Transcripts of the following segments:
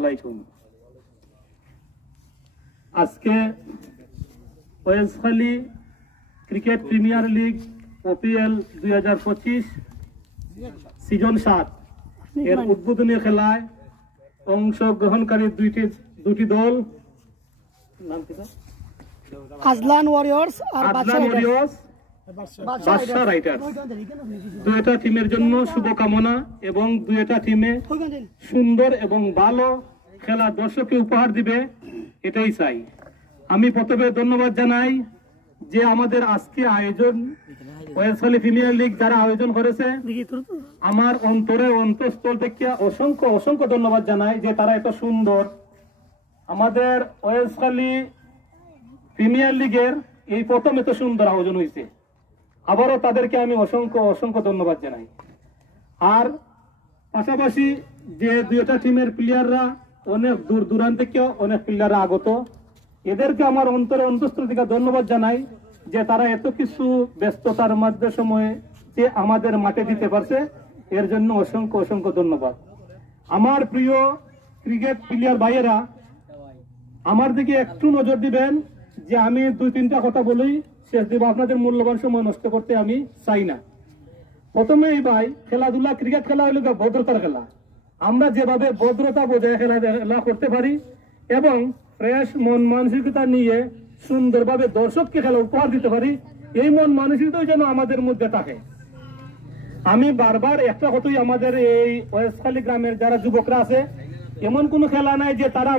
আলাইকুম। আজকে ওয়েলসখালী cricket premier league ওপিএল 2025 season 7 এর উদ্বোধনী খেলায় অংশগ্রহণকারী দুটি দল নাম কি? আজলান ওয়ারিয়র্স আর বাদশা রাইডার্স। দুইটা টিমের জন্য শুভকামনা এবং দুইটা টিমে সুন্দর এবং ভালো খেলা দর্শককে উপহার দিবে, এটাই চাই। আমি প্রথমে ধন্যবাদ জানাই যে আমাদের আজকে আয়োজন ওয়েলসখালী প্রিমিয়ার লিগ যারা আয়োজন করেছে, আমার অন্তঃস্থল থেকে অসংখ্য অসংখ্য ধন্যবাদ জানাই যে তারা এত সুন্দর আমাদের ওয়েলসখালী প্রিমিয়ার লিগের এই প্রথম এত সুন্দর আয়োজন হয়েছে। আবারও তাদেরকে আমি অসংখ্য অসংখ্য ধন্যবাদ জানাই। আর পাশাপাশি যে দুইটা টিমের প্লেয়াররা অনেক দূর দূরান্ত থেকে অনেক প্লেয়াররা আগত, এদেরকে আমার অন্তঃস্থল থেকে ধন্যবাদ জানাই যে তারা এত কিছু ব্যস্ততার মধ্যে সময়ে যে আমাদের মাঠে দিতে পারছে, এর জন্য অসংখ্য অসংখ্য ধন্যবাদ। আমার প্রিয় ক্রিকেট প্লেয়ার ভাইয়েরা, আমার দিকে একটু নজর দিবেন যে আমি 2-3টা কথা বলেই শেষ দিব, আপনাদের মূল্যবান সময় নষ্ট করতে আমি চাই না। প্রথমেই ভাই, খেলাধুলা ক্রিকেট খেলা হলো ভদ্রতার খেলা। আমরা যেভাবে ভদ্রতা বজায় খেলা করতে পারি এবং ফ্রেশ মন মানসিকতা নিয়ে সুন্দরভাবে দর্শককে খেলা উপহার দিতে পারি, এই মন মানসিকতাই যেন আমাদের মধ্যে থাকে। আমি বারবার একটা কথাই, আমাদের এই ওয়েলসখালী গ্রামের যারা যুবকরা আছে, এমন কোনো খেলা নাই যে তারা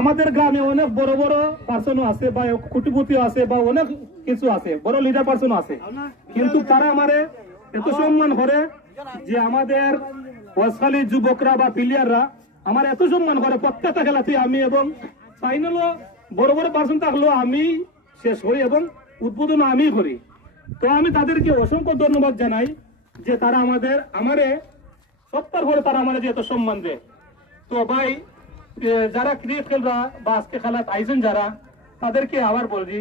আমাদের গ্রামে অনেক বড় বড় পার্সনও আছে বা কোটিপতিও আছে বা অনেক কিছু আছে, বড় লিডার পার্সনও আছে, কিন্তু তারা আমারে এত সম্মান করে যে আমাদের ওয়েলসখালী যুবকরা বা প্লেয়াররা আমার এত সম্মান করে। প্রত্যেকটা খেলাতে আমি এবং ফাইনালও বড় বড় পার্সন থাকলেও আমি শেষ করি এবং উদ্বোধন আমি করি। তো আমি তাদেরকে অসংখ্য ধন্যবাদ জানাই যে তারা আমারে সত্তর করে তারা আমাদের যে এত সম্মান দেয়। তো ভাই, যারা ক্রিকেট খেলরা বা আজকে খেলাত আইছেন যারা, তাদেরকে আবার বলছি,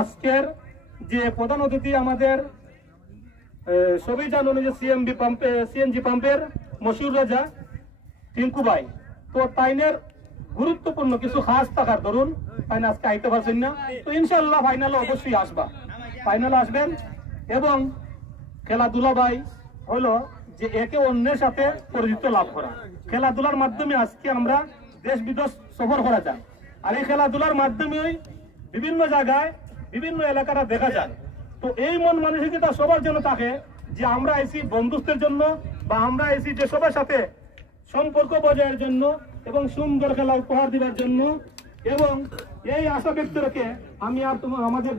আজকের যে প্রধান অতিথি আমাদের সবই জানুন যে সিএনজি পাম্পের মশিউর রাজা টিঙ্কু ভাই, তো তাইনের গুরুত্বপূর্ণ কিছু খাস থাকার ধরুন তাই আজকে আইতে পারছেন না। তো ইনশাল্লাহ ফাইনালে অবশ্যই ফাইনালে আসবেন। এবং খেলাধুলা ভাই হলো যে একে অন্যের সাথে পরিচিত লাভ করা। খেলাধুলার মাধ্যমে আজকে আমরা দেশ বিদেশ সফর করা যায়, আর এই খেলাধুলার মাধ্যমেই বিভিন্ন জায়গায় বিভিন্ন এলাকাটা দেখা যায়। তো এই মন মানসিকতা সবার জন্য থাকে যে আমরা আইসি বন্ধুত্বের জন্য বা আমরা আইসি যে সবার সাথে সম্পর্ক বজায়ের জন্য এবং সুন্দর খেলা উপহার দেওয়ার জন্য। এবং এই আশা ব্যক্ত রেখে আমি আর আমাদের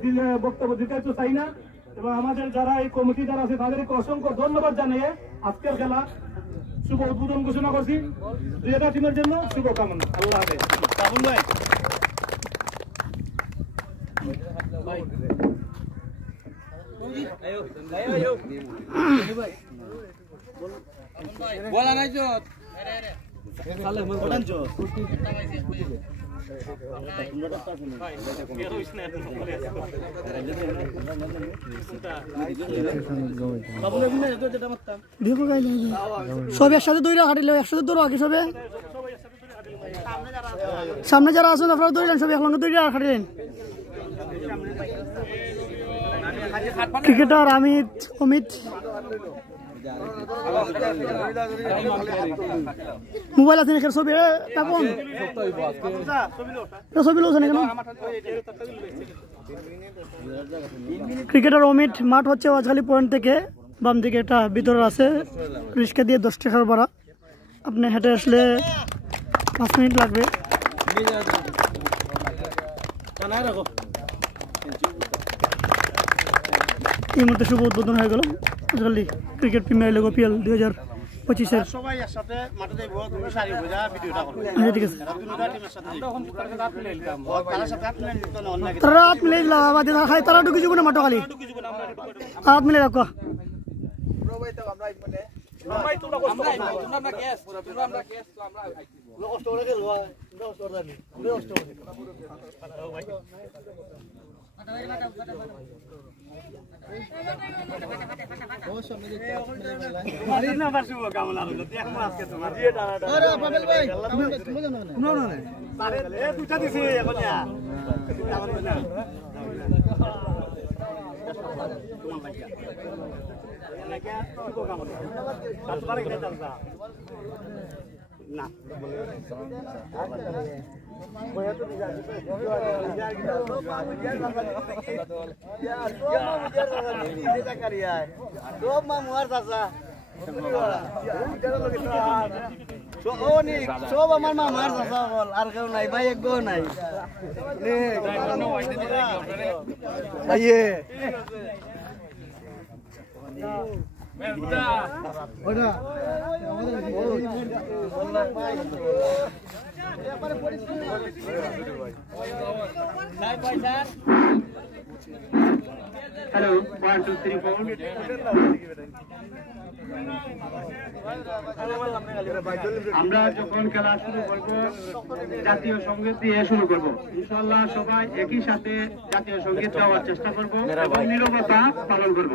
বক্তব্য দিতে চাই না, এবং আমাদের যারা এই কমিটি যারা আছে তাদেরকে অসংখ্য ধন্যবাদ জানিয়ে আজকের খেলা শুভ উদ্বোধন ঘোষণা করছি। দুইটা টিমের জন্য শুভকামনা। আল্লাহ হাফেজ। বলা নাই তো সব একসাথে দৌড়া হাঁটিল, একসাথে দৌড়ো আগে সবে সামনে যারা আছেন আপনারা দৌড়লেন, সব একলঙ্গে দৌড়া হাঁটিলেন। ক্রিকেটার অমিত মোবাইল আছে নাকি? ছবি তাপন ছবি লোক কেন? ক্রিকেটার অমিত। মাঠ হচ্ছে ওয়াজখালী পয়েন্ট থেকে বাম দিকে, এটা ভিতরে আছে, রিক্সা দিয়ে 10 টাকার ভাড়া। আপনি হেঁটে আসলে 5 মিনিট লাগবে। এই মুহূর্তে শুভ উদ্বোধন হয়ে গেল ওয়াজখালী ক্রিকেট প্রিমিয়ার লিগ ওপিএল 2025-এর। সবাই একসাথে মাঠে যাইব, তুমি সারি হয়ে যা ভিডিওটা করো। আচ্ছা ঠিক আছে। তারা রাত মিলে আমাদের খাই, তারা ঢুকি যাবো না মাঠে, খালি রাত মিলে রাখো। শুভকামনা রইল আজকে তোমার দুটা দিছি এখন না সব আমার মামার চাষা বল আর কেউ নাই ভাই এক নাই ভাইয়ে হ্যালো 1 2 3 4 আমরা যখন খেলা শুরু করব জাতীয় সঙ্গীত দিয়ে শুরু করব ইনশাআল্লাহ সবাই একই সাথে জাতীয় সঙ্গীত গাওয়ার চেষ্টা করব এবং নীরবতা পালন করব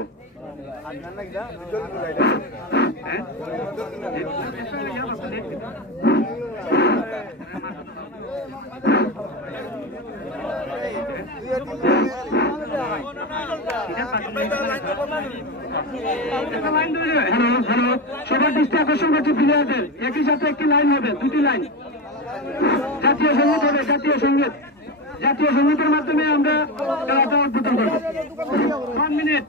সবার দৃষ্টি আকর্ষণ করছে প্লেয়ারদের একই সাথে একটি লাইন হবে দুটি লাইন জাতীয় সঙ্গীত হবে জাতীয় সঙ্গীতের মাধ্যমে আমরা খেলাটা উদ্বোধন করব 1 মিনিট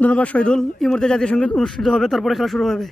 ধন্যবাদ শহীদুল। এই মুহূর্তে জাতীয় সঙ্গীত অনুষ্ঠিত হবে, তারপরে খেলা শুরু হবে।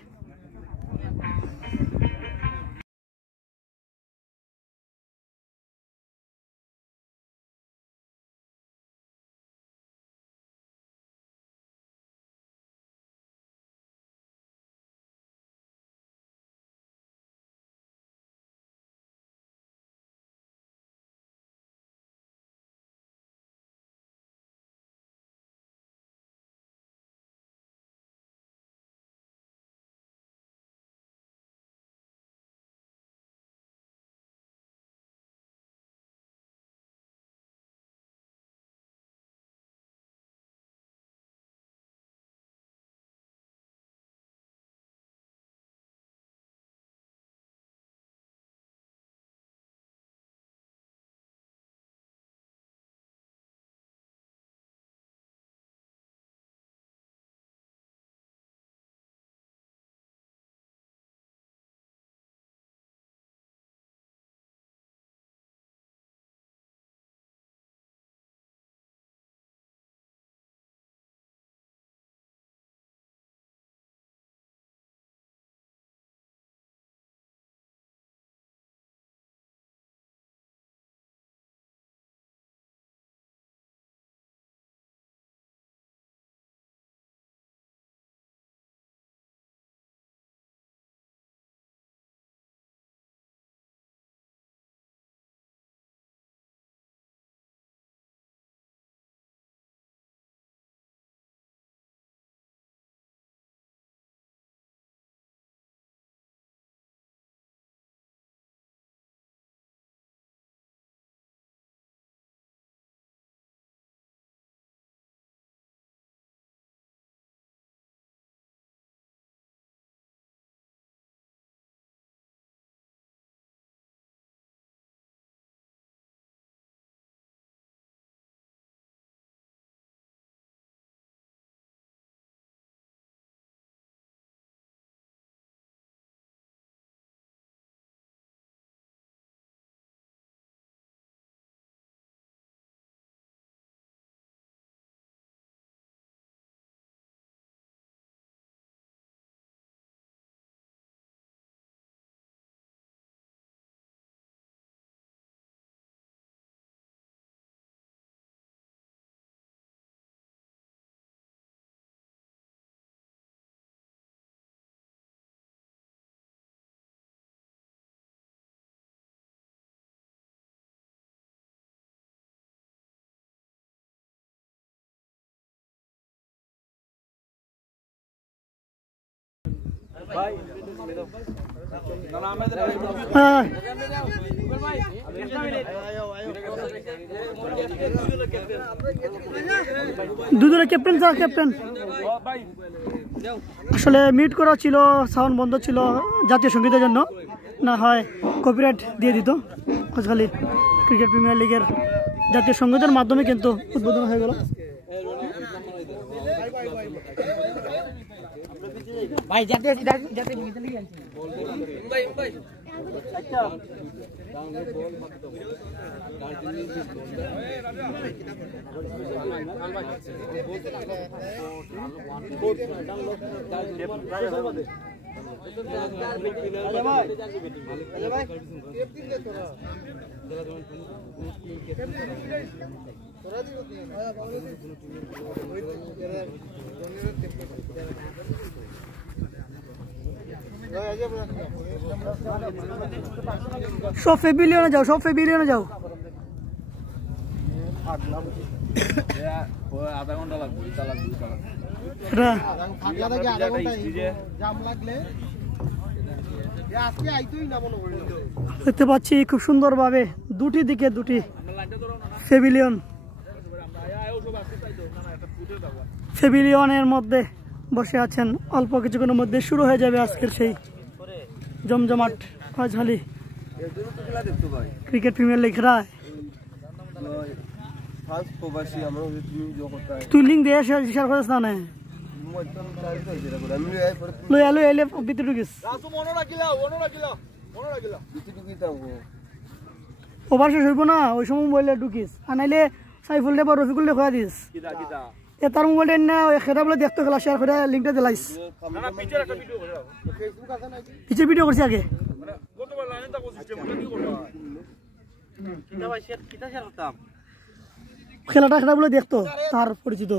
হ্যাঁ দুজনে ক্যাপ্টেন স্যার ক্যাপ্টেন আসলে মিট করা ছিল সাউন্ড বন্ধ ছিল জাতীয় সঙ্গীতের জন্য না হয় কপিরাইট দিয়ে দিত আজকালি ক্রিকেট প্রিমিয়ার লিগের জাতীয় সঙ্গীতের মাধ্যমে কিন্তু উদ্বোধন হয়ে গেল ভাই যাতে যাতে সব ফেবিলিয়নে যাও সব ফেবিলিয়নে যাও আধা ঘন্টা লাগবে এটা দেখতে পাচ্ছি খুব সুন্দরভাবে দুটি দিকে দুটি ফেবিলিয়ন ফেবিলিয়নের মধ্যে বসে আছেন অল্প কিছুক্ষণের মধ্যে শুরু হয়ে যাবে আজকের সেই জমজমাট রাজহালি ক্রিকেট প্রিমিয়ার লিগ রায় তুই লিঙ্ক দিয়ে শেয়ার করিস না লই আলো এলে ভিতরে ঢুকিস ওভার শেষ হইব না ওই সময় মোবাইলে ঢুকিস আর নাইলে সাইফুল দে বা রফিকুল দে খোয়া দিস এ তার মোবাইল না খেলা বলে দেখতো খেলা শেয়ার করে লিঙ্কটা দিলাইস পিছের ভিডিও করছি আগে খেলাটা খেলা বলে দেখতো তার পরিচিত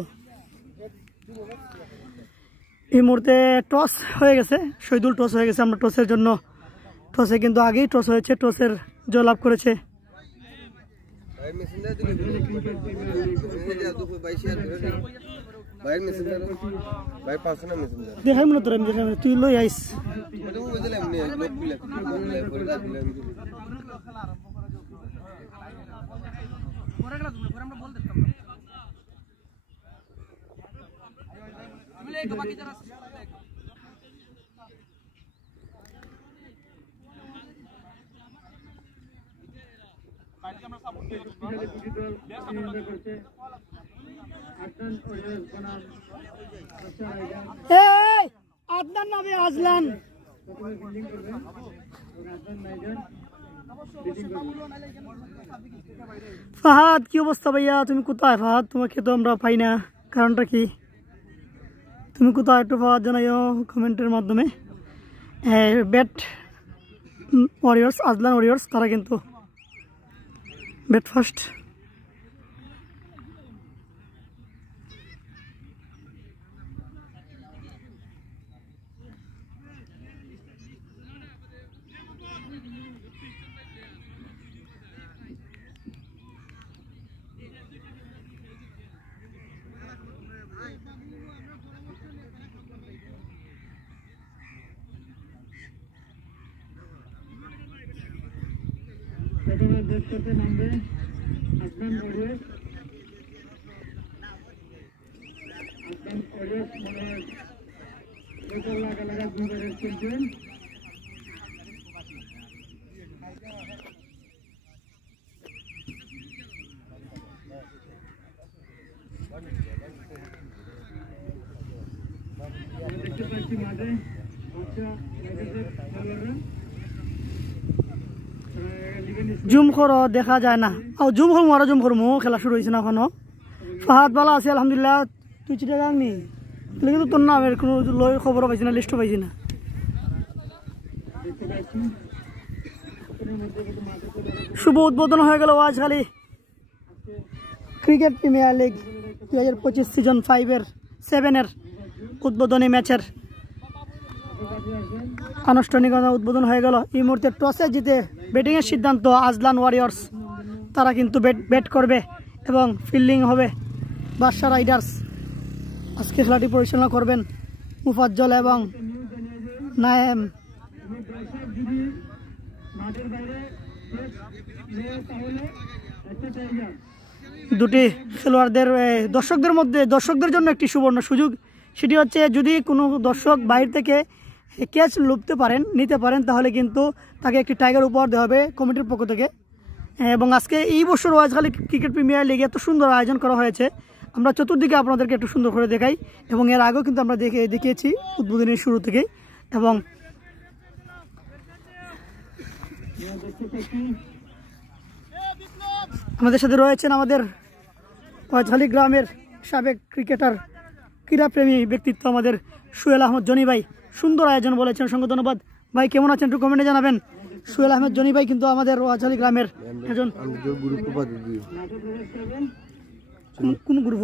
এই মুহূর্তে টস হয়ে গেছে শহীদুল টস হয়ে গেছে আমরা টসের জন্য টসে কিন্তু আগেই টস হয়েছে টসের জয় লাভ করেছে দেখাই মনে তোর তুই লই আইস আদনান নামে আজলান ফাহাদ কি অবস্থা ভাইয়া তুমি কোথায় ফাহাদ তোমাকে তো আমরা পাই না কারণটা কি তুমি কোথায় একটু ফাহাদ জানাইও কমেন্টের মাধ্যমে ব্যাট ওয়ারিয়র্স আজলান ওয়ারিয়র্স তারা কিন্তু ব্যাট ফার্স্ট নামবে আজলান ওয়ারিয়র্স চ্যাম্পিয়ন দেখতে পাচ্ছি মাঠে জুম করো দেখা যায় না জুম করবো আরো জুম করবো খেলা শুরু হয়েছে না এখনো ফাহাদ ভালো আছে আলহামদুলিল্লাহ তুই চিঠা যাননি কিন্তু তোর নামের কোনো খবরও পাইছি না লিস্টও পাইছি না শুভ উদ্বোধন হয়ে গেল আজকালি ক্রিকেট প্রিমিয়ার লিগ 2025 সিজন 7-এর উদ্বোধনী ম্যাচের আনুষ্ঠানিকতা উদ্বোধন হয়ে গেল এই মুহূর্তে টসে জিতে ব্যাটিংয়ের সিদ্ধান্ত আজলান ওয়ারিয়র্স তারা কিন্তু ব্যাট করবে এবং ফিল্ডিং হবে বাদশা রাইডার্স আজকে খেলাটি পরিচালনা করবেন মুফাজ্জল এবং নায়েম। দুটি খেলোয়াড়দের দর্শকদের জন্য একটি সুবর্ণ সুযোগ, সেটি হচ্ছে যদি কোনো দর্শক বাইরে থেকে ক্যাচ নিতে পারেন তাহলে কিন্তু তাকে একটি টাইগার উপহার দেওয়া হবে কমিটির পক্ষ থেকে। এবং আজকে এই বছর রাজখালী ক্রিকেট প্রিমিয়ার লিগে এত সুন্দর আয়োজন করা হয়েছে, আমরা চতুর্দিকে আপনাদেরকে একটু সুন্দর করে দেখাই। এবং এর আগেও কিন্তু আমরা দেখিয়েছি উদ্বোধনের শুরু থেকেই। এবং আমাদের সাথে রয়েছেন আমাদের রাজখালী গ্রামের সাবেক ক্রিকেটার, ক্রীড়াপ্রেমী ব্যক্তিত্ব আমাদের সোহেল আহমদ জনি ভাই। সুন্দর আয়োজন বলেছেন, অসংখ্য ধন্যবাদ ভাই। কেমন আছেন একটু কমেন্টে জানাবেন। সোহেল আহমদ জনি ভাই কিন্তু আমাদের রাজখালী গ্রামের একজন। কোন গ্রুপ?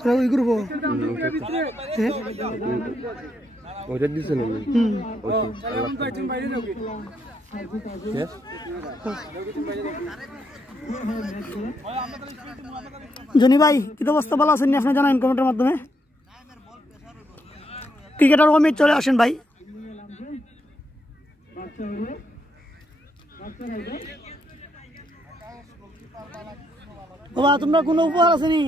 তোরা ওই গ্রুপ? ওইটা দিছে না? জনি ভাই কি অবস্থা, ভালো আছেন? আপনি জানান কমেন্টের মাধ্যমে। ক্রিকেটার অমিত চলে আসেন ভাই। বাবা তোমরা কোনো উপহার আসেনি?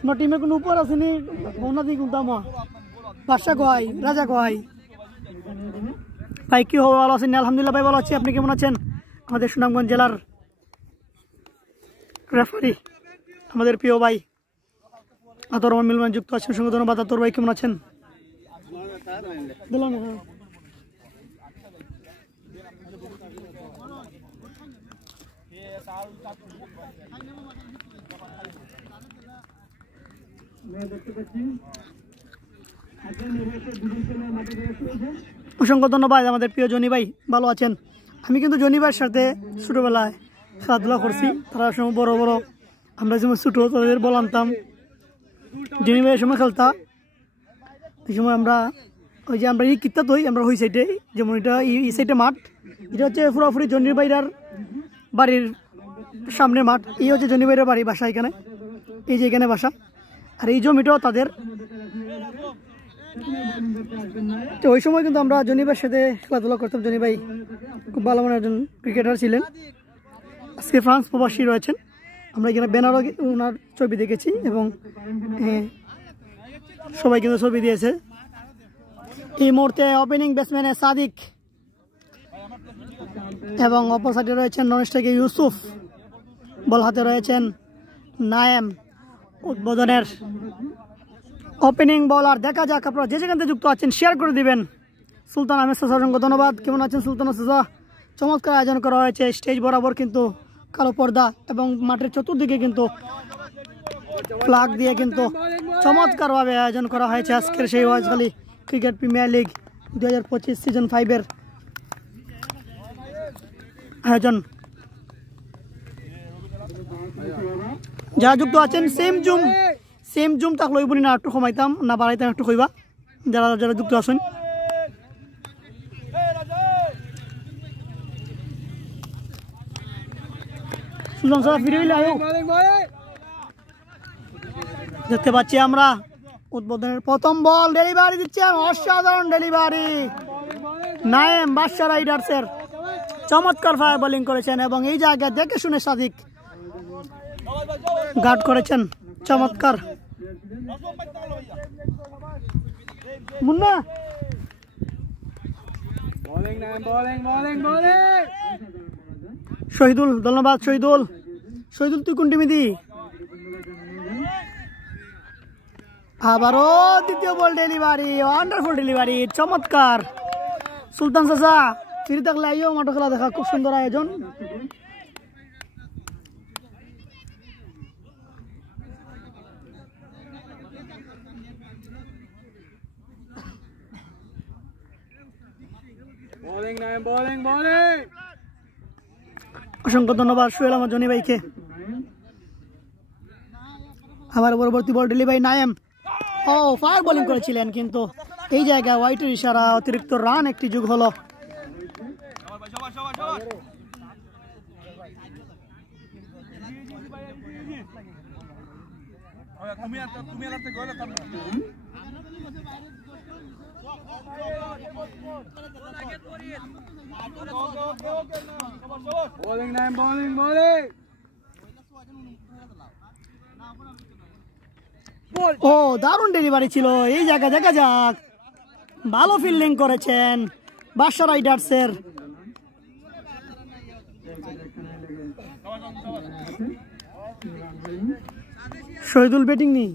তোমার টিমের কোনো উপহার আসেনি? বন্যাদি কোনটা বাদশা কয়, রাজা কয় ভাই? কি হবে, ভালো আছেন? আলহামদুলিল্লাহ ভাই ভালো আছি। আপনি কেমন আছেন? আমাদের সুনামগঞ্জ জেলার রেফারি আমাদের প্রিয় ভাই আতর রহমান মিলমান যুক্ত আছেন, সঙ্গে ধন্যবাদ। আতর ভাই কেমন আছেন? অসংখ্য ধন্যবাদ আমাদের প্রিয় জনি ভাই, ভালো আছেন? আমি কিন্তু জনি ভাইয়ের সাথে ছোটবেলায় খেলাধুলা করছি। তারা সময় বড় বড়, আমরা যেমন ছোট তাদের বল আনতাম। জনি ভাইয়ের সময় খেলতাম, এই সময় আমরা ওই যে আমরা কিত্তা তৈ আমরা ওই সাইডে, যেমন এটা এই সাইডে মাঠ, এটা হচ্ছে পুরোপুরি জনির ভাইরার বাড়ির সামনে মাঠ। এই হচ্ছে জনি ভাইয়ের বাড়ি, বাসা এখানে, এই যে এখানে বাসা। আর এই জমিটাও তাদের। তো ওই সময় কিন্তু আমরা জনি ভাইয়ের সাথে খেলাধুলা করতাম। জনি ভাই খুব ভালো মানের একজন ক্রিকেটার ছিলেন। আজকে ফ্রান্স প্রবাসী রয়েছেন, আমরা এখানে ব্যানারও ওনার ছবি দেখেছি এবং সবাই কিন্তু ছবি দিয়েছে। এই মুহূর্তে ওপেনিং ব্যাটসম্যানে সাদিক এবং অপর সাইডে রয়েছেন নন স্ট্রাইকে ইউসুফ, বল হাতে রয়েছেন নায়েম। উদ্বোধনের ওপেনিং বলার দেখা যাক। আপনারা যে যেখান থেকে যুক্ত আছেন শেয়ার করে দিবেন। সুলতান আহমেদ সাজা অসংখ্য ধন্যবাদ। কেমন আছেন সুলতান সাজা? চমৎকার আয়োজন করা হয়েছে, স্টেজ বরাবর কিন্তু কালো পর্দা এবং মাঠের চতুর্দিকে কিন্তু ফ্ল্যাগ দিয়ে কিন্তু চমৎকারভাবে আয়োজন করা হয়েছে আজকের সেই Rajkhali cricket premier league 2025 season 5-এর আয়োজন। যারা যুক্ত আছেন সেম জুম তাক লইব না, একটু কমাইতাম না বাড়াইতাম, একটু কইবা যারা যারা যুক্ত আছেন। দেখতে পাচ্ছি আমরা উদ্বোধনের প্রথম বল ডেলিভারি দিচ্ছেন, অসাধারণ ডেলিভারি নায়েম বাদশা রাইডার্সের। চমৎকার ফায়ার বোলিং করেছেন এবং এই জায়গায় দেখে শুনে সাদিক গার্ড করেছেন, চমৎকার। মুন্না শহীদুল, ধন্যবাদ শহীদুল। তুই কোন টিমে দি? আবারও দ্বিতীয় বল ডেলিভারি, ওয়ান্ডারফুল ডেলিভারি, চমৎকার। সুলতান চাচা ফিরে থাকলে আইও মাঠে খেলা দেখা, খুব সুন্দর আয়োজন। অসংখ্য ধন্যবাদ সোহেল আহমদ জনি ভাইকে। আবার পরবর্তী বল ডেলিভারি নায়েম, ও ফায়ার বোলিং করেছিলেন, কিন্তু এই জায়গায় হোয়াইটের ইশারা, অতিরিক্ত রান একটি যোগ হলো। ও দারুণ ডেলিভারি ছিল এই জায়গা, দেখা যাক। ভালো ফিল্ডিং করেছেন বাদশা রাইডার্সের। শহীদুল ব্যাটিং নেই।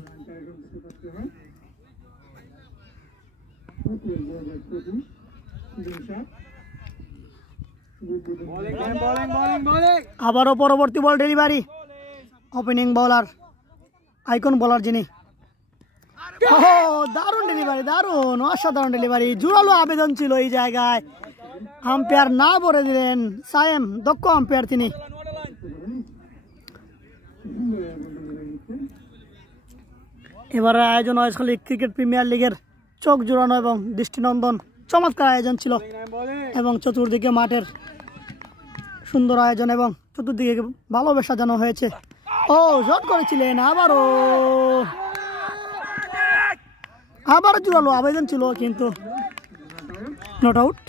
আবারও পরবর্তী ball delivery, opening bowler, icon bowler যিনি। দারুণ ডেলিভারি, দারুণ অসাধারণ ডেলিভারি। জোরালো আবেদন ছিল এই জায়গায়, আম্পায়ার না বলে দিলেন। সায়েম দক্ষ আম্পায়ার তিনি। এবারে আয়োজন হয়েছিল ক্রিকেট প্রিমিয়ার লিগের চোখ জোড়ানো এবং দৃষ্টিনন্দন চমৎকার আয়োজন ছিল, এবং চতুর্দিকে মাঠের সুন্দর আয়োজন এবং চতুর্দিকে ভালোভাবে সাজানো হয়েছে। ও শট করেছিলেন, আবারও জোরালো আবেদন ছিল, কিন্তু নট আউট।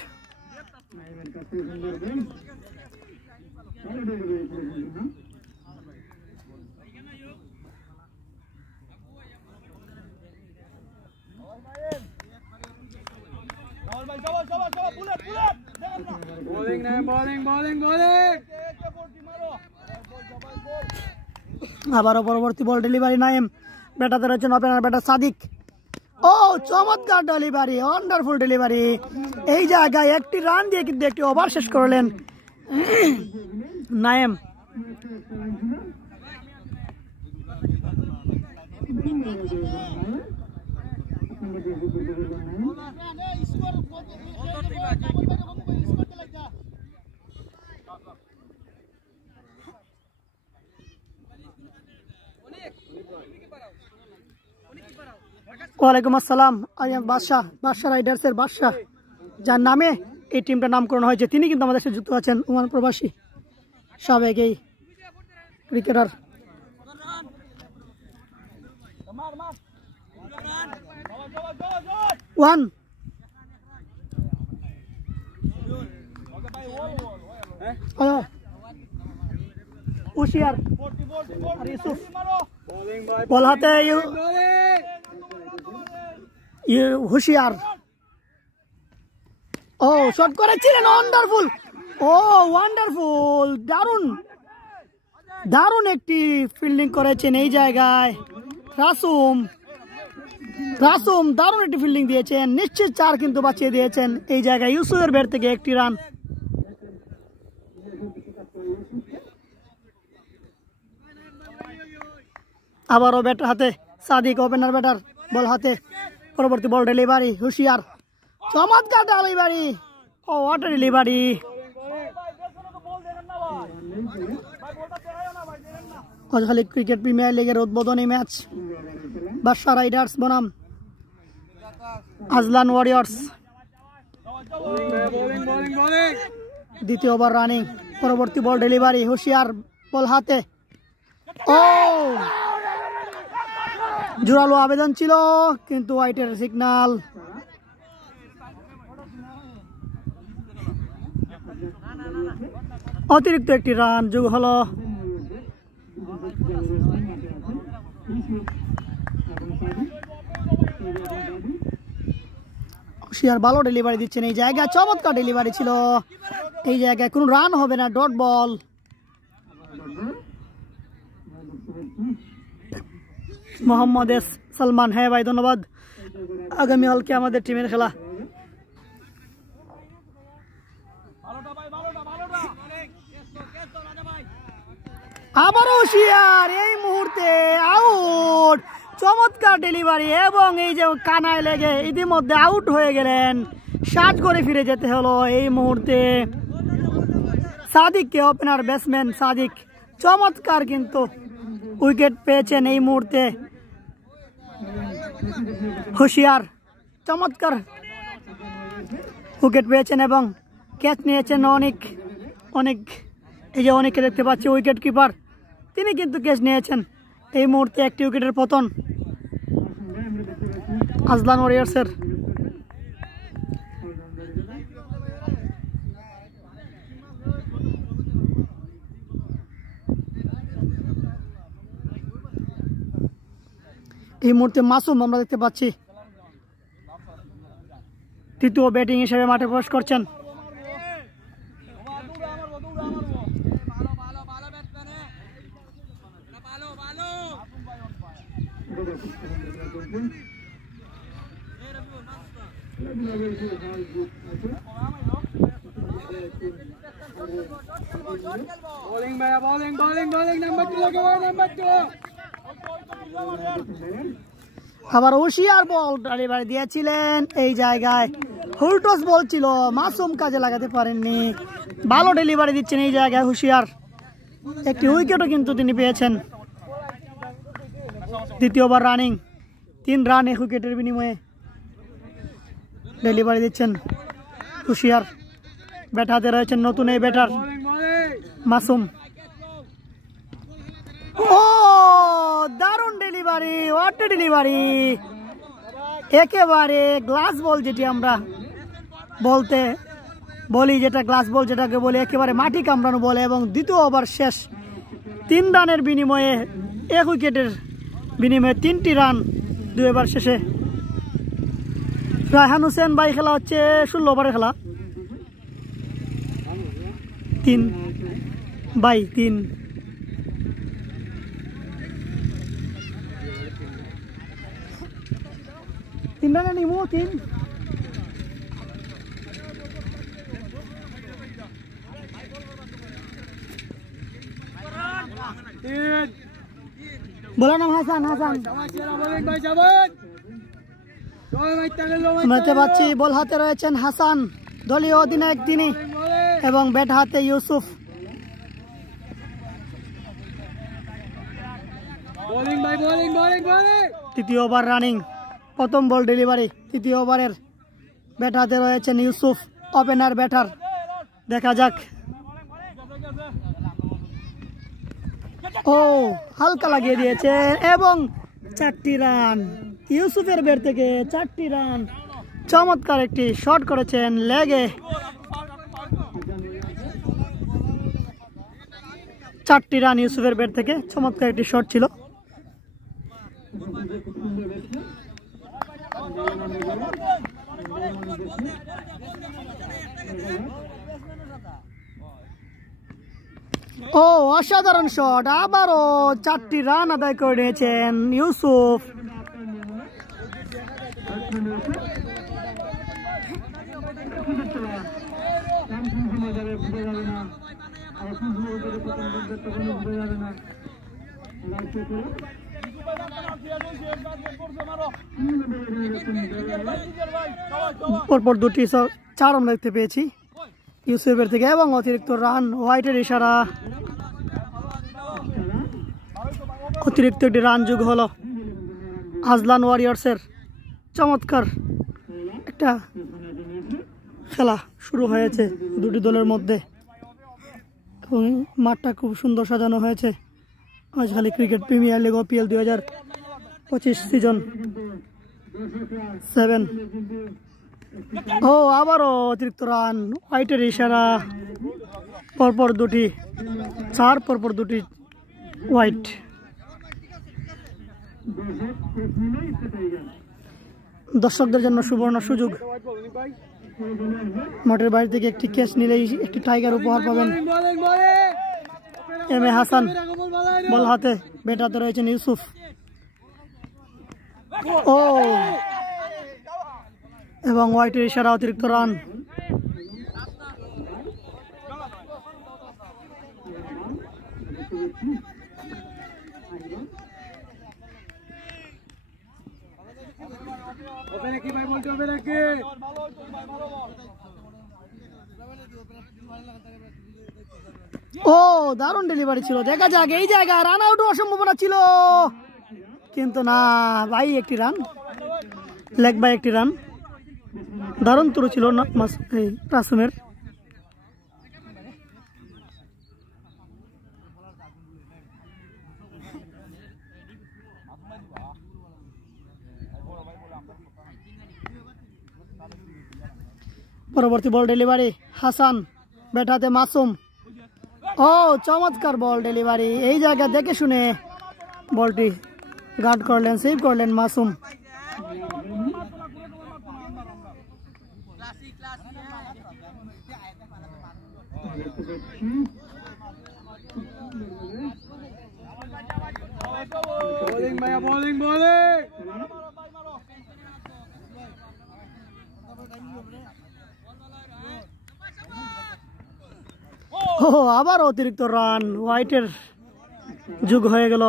আবারও পরবর্তী বল ডেলিভারি, নাইম ব্যাটাতে রয়েছেন ওপেনার ব্যাটার সাদিক। ও চমৎকার ডেলিভারি, ওয়ান্ডারফুল ডেলিভারি। এই জায়গায় একটি রান দিয়ে কিন্তু একটি ওভার শেষ করলেন নাইম। ওয়ালাইকুম আসসালাম। বাদশা রাইডার্সের বাদশা, যার নামে এই টিমটার নামকরণ হয়েছে, তিনি কিন্তু আমাদের সাথে যুক্ত আছেন, ওমান প্রবাসী সাবেক এই ক্রিকেটার। ওয়ান হুশিয়ার আর ইউসুফ বল হাতে, হুশিয়ার। ও শট করেছিলেন, ওয়ান্ডারফুল, ওয়ান্ডারফুল, দারুণ দারুণ একটি ফিল্ডিং করেছেন এই জায়গায়। রাসুম দারুণ একটি ফিল্ডিং দিয়েছেন, নিশ্চিত 4 কিন্তু বাঁচিয়ে দিয়েছেন এই জায়গায়। ইউসুফের ব্যাট থেকে একটি রান। আবারও ব্যাট হাতে সাদিক, ওপেনার ব্যাটার, বল হাতে, পরবর্তী বল ডেলিভারি, হুশিয়ার, চমৎকার ডেলিভারি। ও ওয়াটার ডেলিভারি। খালি ক্রিকেট প্রিমিয়ার লিগের উদ্বোধনী ম্যাচ, বাদশা রাইডার্স বনাম আজলান ওয়ারিয়র্স। দ্বিতীয় ওভার রানিং, পরবর্তী বল ডেলিভারি, হুশিয়ার, বল হাতে। ও জোরালো আবেদন ছিল, কিন্তু হোয়াইটের সিগন্যাল। অতিরিক্ত একটি রান যোগ হলো। হুশিয়ার ভালো ডেলিভারি দিচ্ছেন এই জায়গায়, চমৎকার ডেলিভারি ছিল এই জায়গায়, কোনো রান হবে না, dot ball. Mohammad S Salman, হ্যাঁ ভাই ধন্যবাদ। আগামী কালকে আমাদের টিমের খেলা। আবারও হুশিয়ার, এই মুহূর্তে আউট। চমৎকার ডেলিভারি, এবং এই যে কানায় লেগে ইতিমধ্যে আউট হয়ে গেলেন। 60 করে ফিরে যেতে হলো এই মুহূর্তে সাদিককে, ওপেনার ব্যাটসম্যান সাদিক চমৎকার কিন্তু উইকেট পেয়েছেন এই মুহূর্তে। হুশিয়ার চমৎকার উইকেট পেয়েছেন এবং ক্যাচ নিয়েছেন অনেক অনেক। এই যে অনেককে দেখতে পাচ্ছি উইকেট কিপার, তিনি কিন্তু ক্যাচ নিয়েছেন। এই মুহূর্তে একটি উইকেটের পতন আজলান ওয়ারিয়র্সের। এই মুহূর্তে মাসুম আমরা দেখতে পাচ্ছি তৃতীয় ব্যাটিং হিসেবে মাঠে প্রবেশ করছেন। আবার হুশিয়ার বল ডেলিভারি দিয়েছিলেন এই জায়গায়, হুলটস বল ছিল, মাসুম কাজে লাগাতে পারেননি। ভালো ডেলিভারি দিচ্ছেন এই জায়গায় হুশিয়ার, একটি উইকেটও কিন্তু তিনি পেয়েছেন। দ্বিতীয়বার রানিং, 3 রান 1 উইকেটের বিনিময়ে ডেলিভারি দিচ্ছেন হুশিয়ার। ব্যাট হাতে রয়েছেন নতুন এই ব্যাটার মাসুম। ও দারুণ ডেলিভারি, হোয়াট ডেলিভারি, একেবারে গ্লাস বল যেটি আমরা বলতে বলি, যেটা গ্লাস বল যেটাকে বলি, একেবারে মাটি কামড়ানো বলে। এবং দ্বিতীয় ওভার শেষ, 3 রানের বিনিময়ে 1 উইকেটের বিনিময়ে 3টি রান 2 ওভার শেষে। রায়হান হোসেন ভাই খেলা হচ্ছে 16 ওভারের খেলা, 3/3। তিন রানে নিমু 3। বলো নাম হাসান। শুনতে পাচ্ছি বল হাতে রয়েছেন হাসান, দলীয় অধিনায়ক তিনি, এবং ব্যাট হাতে ইউসুফ। তৃতীয় ওভার রানিং, প্রথম বল ডেলিভারি তৃতীয় ওভারের। ব্যাট হাতে রয়েছেন ইউসুফ, ওপেনার ব্যাটার। দেখা যাক। ও হালকা লাগিয়ে দিয়েছে এবং 4টি রান ইউসুফের ব্যাট থেকে, 4টি রান। চমৎকার একটি শট করেছেন লেগে, 4টি রান ইউসুফের ব্যাট থেকে, চমৎকার একটি শট ছিল। ও অসাধারণ শট, আবারও 4টি রান আদায় করে নিয়েছেন ইউসুফ। পরপর 2টি 4 আমরা দেখতে পেয়েছি ইউসুফের থেকে, এবং অতিরিক্ত রান, হোয়াইটের ইশারা, অতিরিক্ত একটি রান যোগ হলো আজলান ওয়ারিয়র্সের। চমৎকার একটা খেলা শুরু হয়েছে 2টি দলের মধ্যে, এবং মাঠটা খুব সুন্দর সাজানো হয়েছে। আজকালি cricket premier league IPL 2025 season 7। ও আবারও অতিরিক্ত রান, হোয়াইটের ইশারা, পরপর 2টি 4, পরপর 2টি হোয়াইট। দর্শকদের জন্য সুবর্ণ সুযোগ, মাঠের বাইরে থেকে একটি ক্যাচ নিলেই একটি টাইগার উপহার পাবেন। এম এ হাসান বল হাতে, ব্যাট হাতে রয়েছেন ইউসুফ। ও এবং হোয়াইটের ইশারা, অতিরিক্ত রান। ও দারুণ ডেলিভারি ছিল, দেখা যাক। এই জায়গায় রান আউট হওয়ার সম্ভাবনা ছিল, কিন্তু না ভাই, একটি রান লেগ বাই একটি রান। দারুণ তুলো ছিল না রাসুমের। পরবর্তী বল ডেলিভারি হাসান, ব্যাট হাতে মাসুম। ও চমৎকার বল ডেলিভারি, এই জায়গা দেখে শুনে বলটি গার্ড করলেন, সেভ করলেন মাসুম। বোলিং ভাইয়া, বোলিং বোলিং। ও আবার অতিরিক্ত রান, হোয়াইটের যুগ হয়ে গেল।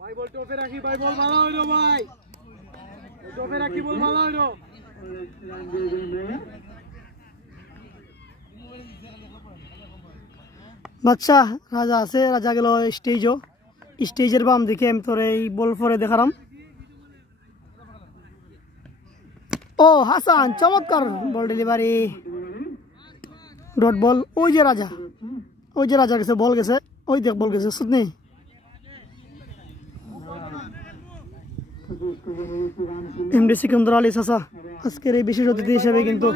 ভাই বল টোপে রাখি, ভাই বল ভালো হইলো, ভাই টোপে রাখি, বল ভালো হইলো। বাচ্চা রাজা আছে, রাজা গেল স্টেজও, স্টেজের বাম দিকে আমি তোর এই বল পরে দেখালাম। ও হাসান চমৎকার বল ডেলিভারি, ডট বল। ওই যে রাজা, ওই যে রাজা গেছে, বল গেছে, ওই দেখ বল গেছে সুতনি। এমডি সিকান্দর আলী চাচা আজকের এই বিশেষ অতিথি হিসেবে কিন্তু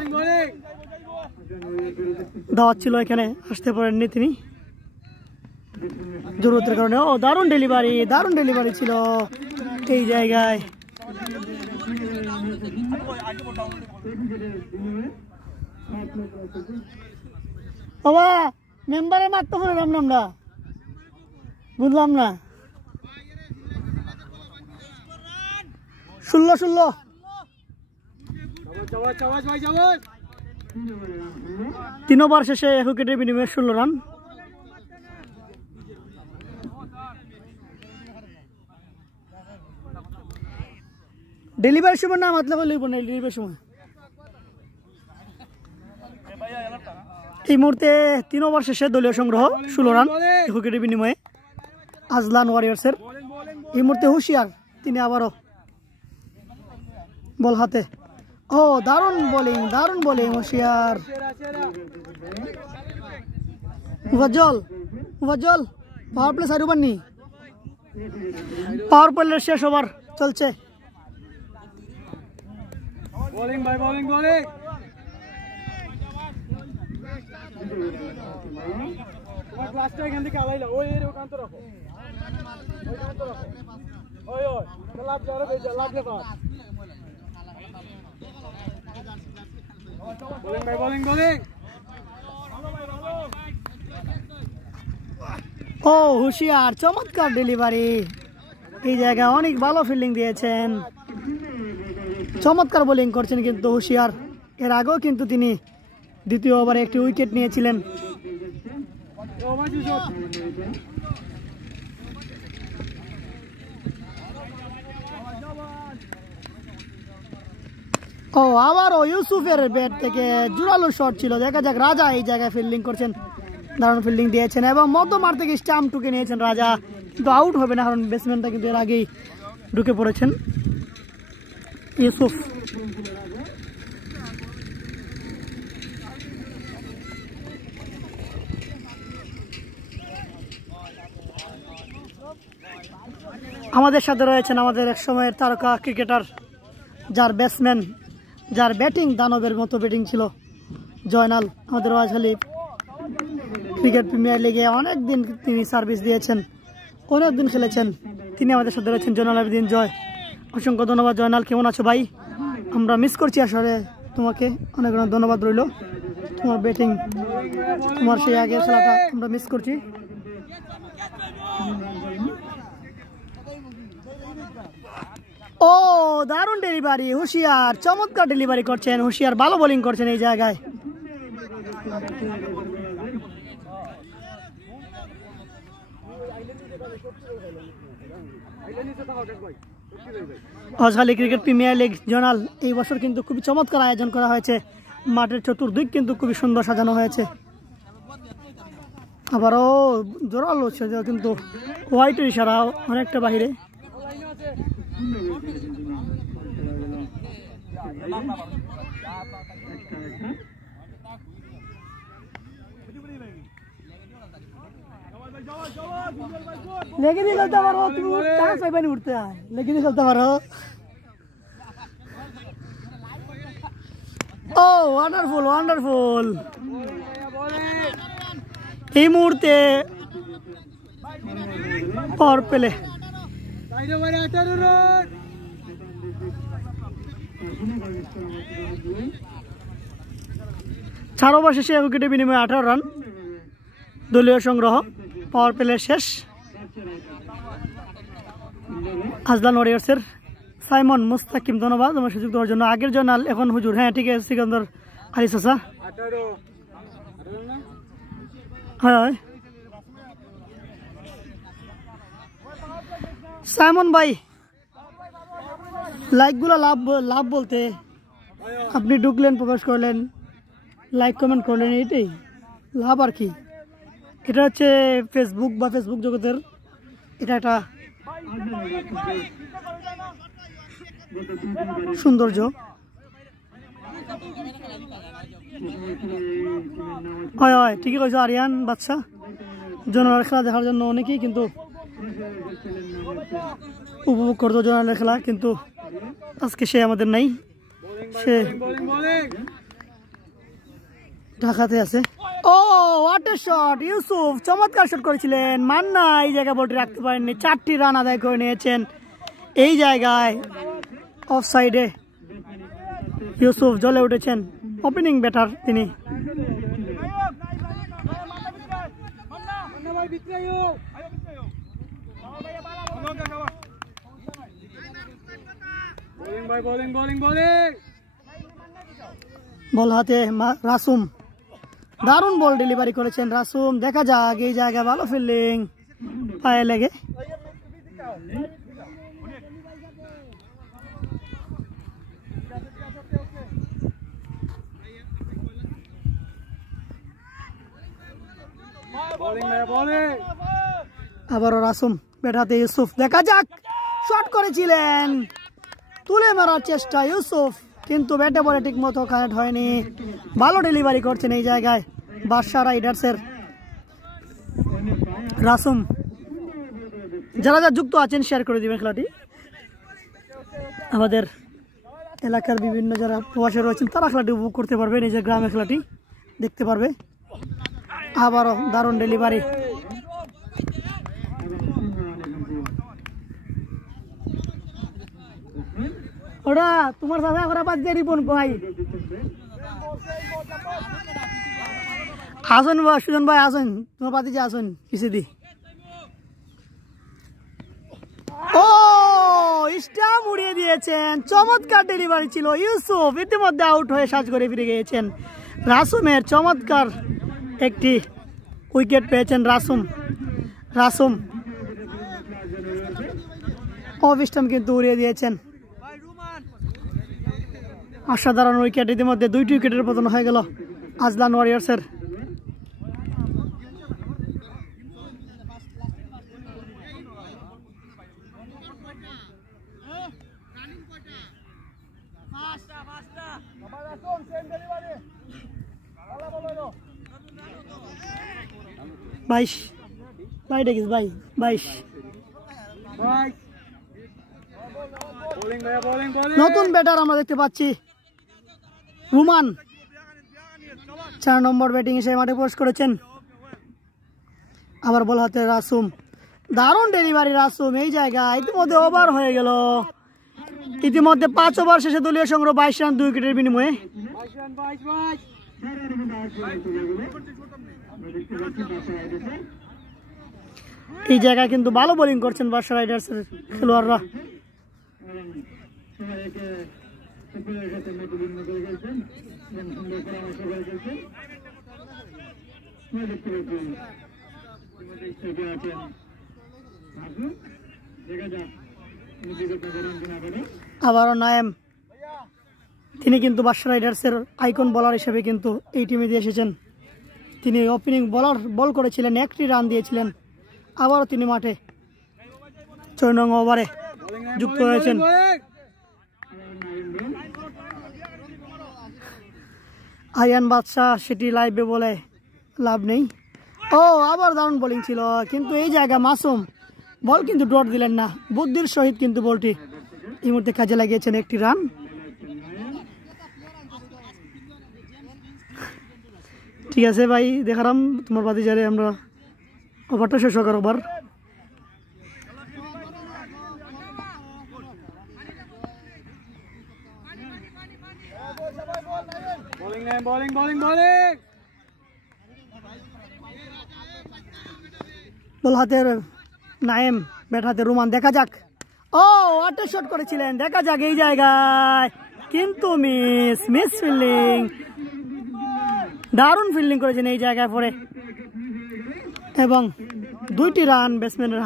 দাওয়াত ছিল, এখানে আসতে পারেননি তিনি জরুরতের কারণে। ও দারুণ ডেলিভারি, দারুণ ডেলিভারি ছিল এই জায়গায়। বাবা মেম্বারের মারতে হবে আমরা, বুঝলাম না। 16-16 3 ওভার শেষে 1 উইকেটের বিনিময়ে 16 রান। ডেলিভারির সময় না মাতলে বলব না, ডেলিভারির সময় এই মুহূর্তে 3 ওভার শেষে দলীয় সংগ্রহ 16 রান 1 উইকেটের বিনিময়ে আজলান ওয়ারিয়র্সের। এই মুহূর্তে হুশিয়ার তিনি আবারও বল হাতে। ও দারুণ বোলিং, দারুণ বোলিং হুশিয়ার। Mufazzal, Mufazzal power play side over নি, পাওয়ার প্লের শেষ ওভার চলছে। বোলিং ভাই, বোলিং বোলিং। তোমার ক্লাসটা এখান থেকে আলাইলা, ওই এর ওখানতে রাখো, ওইখানতে রাখো, ওই ওই লাভ যাওয়ার বেজা লাভ লে পাস। বোলিং ভাই, বোলিং বোলিং। ও হুশিয়ার চমৎকার ডেলিভারি, এই জায়গায় অনেক ভালো ফিল্ডিং দিয়েছেন, চমৎকার বোলিং করছেন কিন্তু হুশিয়ার। এর আগেও কিন্তু তিনি দ্বিতীয় ওভারে একটি উইকেট নিয়েছিলেন। ও আবারও ইউসুফের ব্যাট থেকে জোরালো শট ছিল, দেখা যাক। রাজা এই জায়গায় ফিল্ডিং করছেন, দারুণ ফিল্ডিং দিয়েছেন এবং মধ্যমার থেকে স্টাম্প টুকে নিয়েছেন রাজা, কিন্তু আউট হবে না কারণ ব্যাটসম্যানটা কিন্তু এর আগেই ঢুকে পড়েছেন ইউসুফ। আমাদের সাথে রয়েছেন আমাদের এক সময়ের তারকা ক্রিকেটার, যার ব্যাটসম্যান, যার ব্যাটিং দানবের মতো ব্যাটিং ছিল, জয়নাল। আমাদের ওয়াজখালী ক্রিকেট প্রিমিয়ার লিগে অনেক দিন তিনি সার্ভিস দিয়েছেন, অনেক দিন খেলেছেন। তিনি আমাদের সাথে রয়েছেন, জয়নাল আবেদিন জয়। অসংখ্য ধন্যবাদ জয়নাল, কেমন আছো ভাই? আমরা মিস করছি আসলে তোমাকে, অনেক অনেক ধন্যবাদ রইল। তোমার ব্যাটিং, তোমার সেই আগের খেলাটা আমরা মিস করছি। ও দারুণ ডেলিভারি, হুশিয়ার চমৎকার ডেলিভারি করছেন, হুশিয়ার ভালো বোলিং করছেন এই জায়গায়। ওয়াজখালী ক্রিকেট প্রিমিয়ার লিগ জোনাল এই বছর কিন্তু খুবই চমৎকার আয়োজন করা হয়েছে, মাঠের চতুর্দিক কিন্তু খুবই সুন্দর সাজানো হয়েছে। আবারও জোরালো কিন্তু হোয়াইটের ইশারা অনেকটা বাহিরে। लेकिन नहीं चलता मारो तुम कहाँ से बनी उठते हैं लेकिन नहीं चलता मारो ओ वंडरफुल वंडरफुल এই মুহূর্তে পাওয়ার পেলে চার ওভার শেষে 1 উইকেটের বিনিময়ে 18 রান দলীয় সংগ্রহ পাওয়ার প্লে শেষ আজলান ওয়ারিয়র্সের সাইমন মুস্তাকিম ধন্যবাদ আমার সুযোগ দেওয়ার জন্য আগের জনাল এখন হুজুর হ্যাঁ ঠিক আছে সিকান্দার আলী চাচা হ্যাঁ সাইমন ভাই লাইকগুলো লাভ বলতে আপনি ঢুকলেন প্রকাশ করলেন লাইক কমেন্ট করলেন এটাই লাভ আর কি এটা হচ্ছে ফেসবুক বা ফেসবুক জগতের এটা একটা সৌন্দর্য হয় হয় ঠিকই কইছো আরিয়ান বাদশা জনরার খেলা দেখার জন্য অনেকেই কিন্তু উপভোগ করতো জনরার খেলা কিন্তু আজকে সে আমাদের নাই সে ঢাকাতে আছে ও হোয়াট এ শট ইউসুফ চমৎকার শট করেছিলেন মান্না এই জায়গায় বলটি রাখতে পারেননি 4টি রান আদায় করে নিয়েছেন এই জায়গায় অফ সাইডে ইউসুফ জ্বলে উঠেছেন ওপেনিং ব্যাটার তিনি বল হাতে রাসুম দারুণ বল ডেলিভারি করেছেন রাসুম দেখা যাক এই জায়গায় ভালো ফিল্ডিং পায়ে লেগে আবারও রাসুম ব্যাট হাতে ইউসুফ দেখা যাক শট করেছিলেন তুলে মারার চেষ্টা ইউসুফ কিন্তু ব্যাটে বলে ঠিক মতো কানেক্ট হয়নি ভালো ডেলিভারি করছেন এই জায়গায় বাদশা রাইডার্সের রাসুম যারা যারা যুক্ত আছেন শেয়ার করে দিবেন খেলাটি আমাদের এলাকার বিভিন্ন যারা প্রবাসী রয়েছেন তারা খেলাটি উপভোগ করতে পারবে নিজের গ্রামে খেলাটি দেখতে পারবে আবারও দারুণ ডেলিভারি ওরা তোমার দাদা করে বাদ দিয়ে রিপন ভাই আসুন ভাই সুজন ভাই আসুন তোমার পাতি যে আসুন কিছু দি ও স্টাম্প উড়িয়ে দিয়েছেন চমৎকার ডেলিভারি ছিল ইউসুফ ইতিমধ্যে আউট হয়ে সাজ করে ফিরে গিয়েছেন রাসুমের চমৎকার একটি উইকেট পেয়েছেন রাসুম অফ স্টাম্প কিন্তু উড়িয়ে দিয়েছেন অসাধারণ উইকেট ইতিমধ্যে 2টি উইকেটের পতন হয়ে গেল আজলান ওয়ারিয়র্সের বাইশ ভাই দেখিস ভাই 22 নতুন ব্যাটার আমরা দেখতে পাচ্ছি রুমান 4 নম্বর ব্যাটিং এসে মাঠে প্রবেশ করেছেন আবার বল হাতে রাসুম দারুণ ডেলিভারি রাসুম এই জায়গায় ইতিমধ্যে ওভার হয়ে গেল ইতিমধ্যে 5 ওভার শেষে দলীয় সংগ্রহ 22 রান 2 উইকেটের বিনিময়ে এই জায়গায় কিন্তু ভালো বোলিং করছেন বাদশা রাইডার্সের খেলোয়াড়রা আবারও নায়েম তিনি কিন্তু বাদশা রাইডার্সের আইকন বোলার হিসেবে কিন্তু এই টিমে দিয়ে এসেছেন তিনি ওপেনিং বল করেছিলেন 1টি রান দিয়েছিলেন আবারও তিনি মাঠে 4 নং ওভারে যুক্ত হয়েছেন আরিয়ান বাদশা সেটি লাইভে বলে লাভ নেই। ও আবার দারুণ বোলিং ছিল, কিন্তু এই জায়গা মাসুম বল কিন্তু ডট দিলেন না, বুদ্ধির সহিত কিন্তু বলটি এই মুহূর্তে কাজে লাগিয়েছেন একটি রান। ঠিক আছে ভাই, দেখালাম তোমার বাদে যারে আমরা ওভারটা শেষ হোক over. Bowling Naim, bowling bowling bowling. Ball হাতের নায়েম, ব্যাট হাতে রুমান, দেখা যাক। ও ওয়াটার শট করেছিলেন, দেখা যাক এই জায়গায়, কিন্তু মিস ফিল্ডিং, দারুণ ফিল্ডিং করেছেন এই জায়গায় পরে, এবং 2টি রান ব্যাটসম্যানের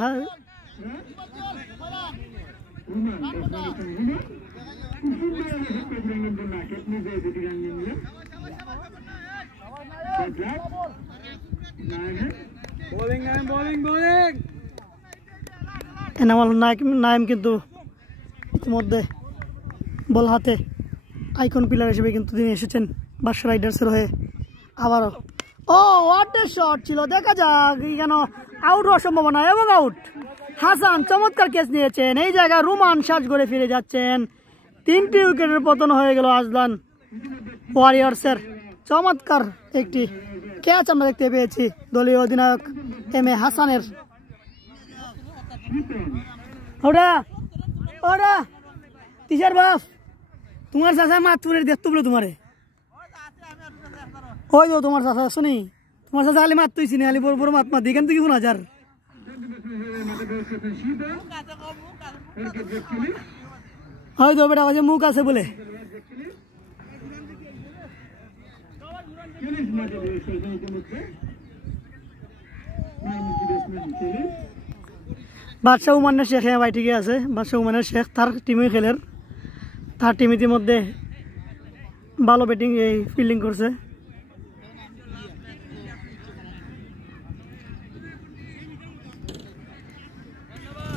bowling Naim, bowling bowling. Enamul Naim কিন্তু ইতিমধ্যে বল হাতে আইকন প্লেয়ার হিসেবে কিন্তু তিনি এসেছেন বাদশা রাইডার্সের হয়ে। আবারও ও ওয়াটার শট ছিল, দেখা যাক কেন আউট হওয়ার সম্ভাবনা, এবং আউট। হাসান চমৎকার ক্যাচ নিয়েছেন এই জায়গায়, রুমান শ্বাস করে ফিরে যাচ্ছেন। 3টি উইকেটের পতন হয়ে গেল আজলান ওয়ারিয়র্সের। চমৎকার একটি ক্যাচ আমরা দেখতে পেয়েছি দলীয় অধিনায়ক এম এ হাসানের। ওরা ওরা টিচার বাপ, তোমার চাষা মাত তুলে দেখতে বলে তোমারে, ওই তো তোমার চাষা শুনি, তোমার চাষা খালি মাত তুই চিনি, খালি বড় বড় মাত দিই, কেন তুই কি হাজার হয়তো বেটা কাছে মুখ আছে বলে। বাদশা উমানের শেখ, হ্যাঁ ভাই ঠিকই আছে, বাদশা উমানের শেখ তার টিমে খেলের, তার টিম ইতিমধ্যে ভালো ব্যাটিং এই ফিল্ডিং করছে।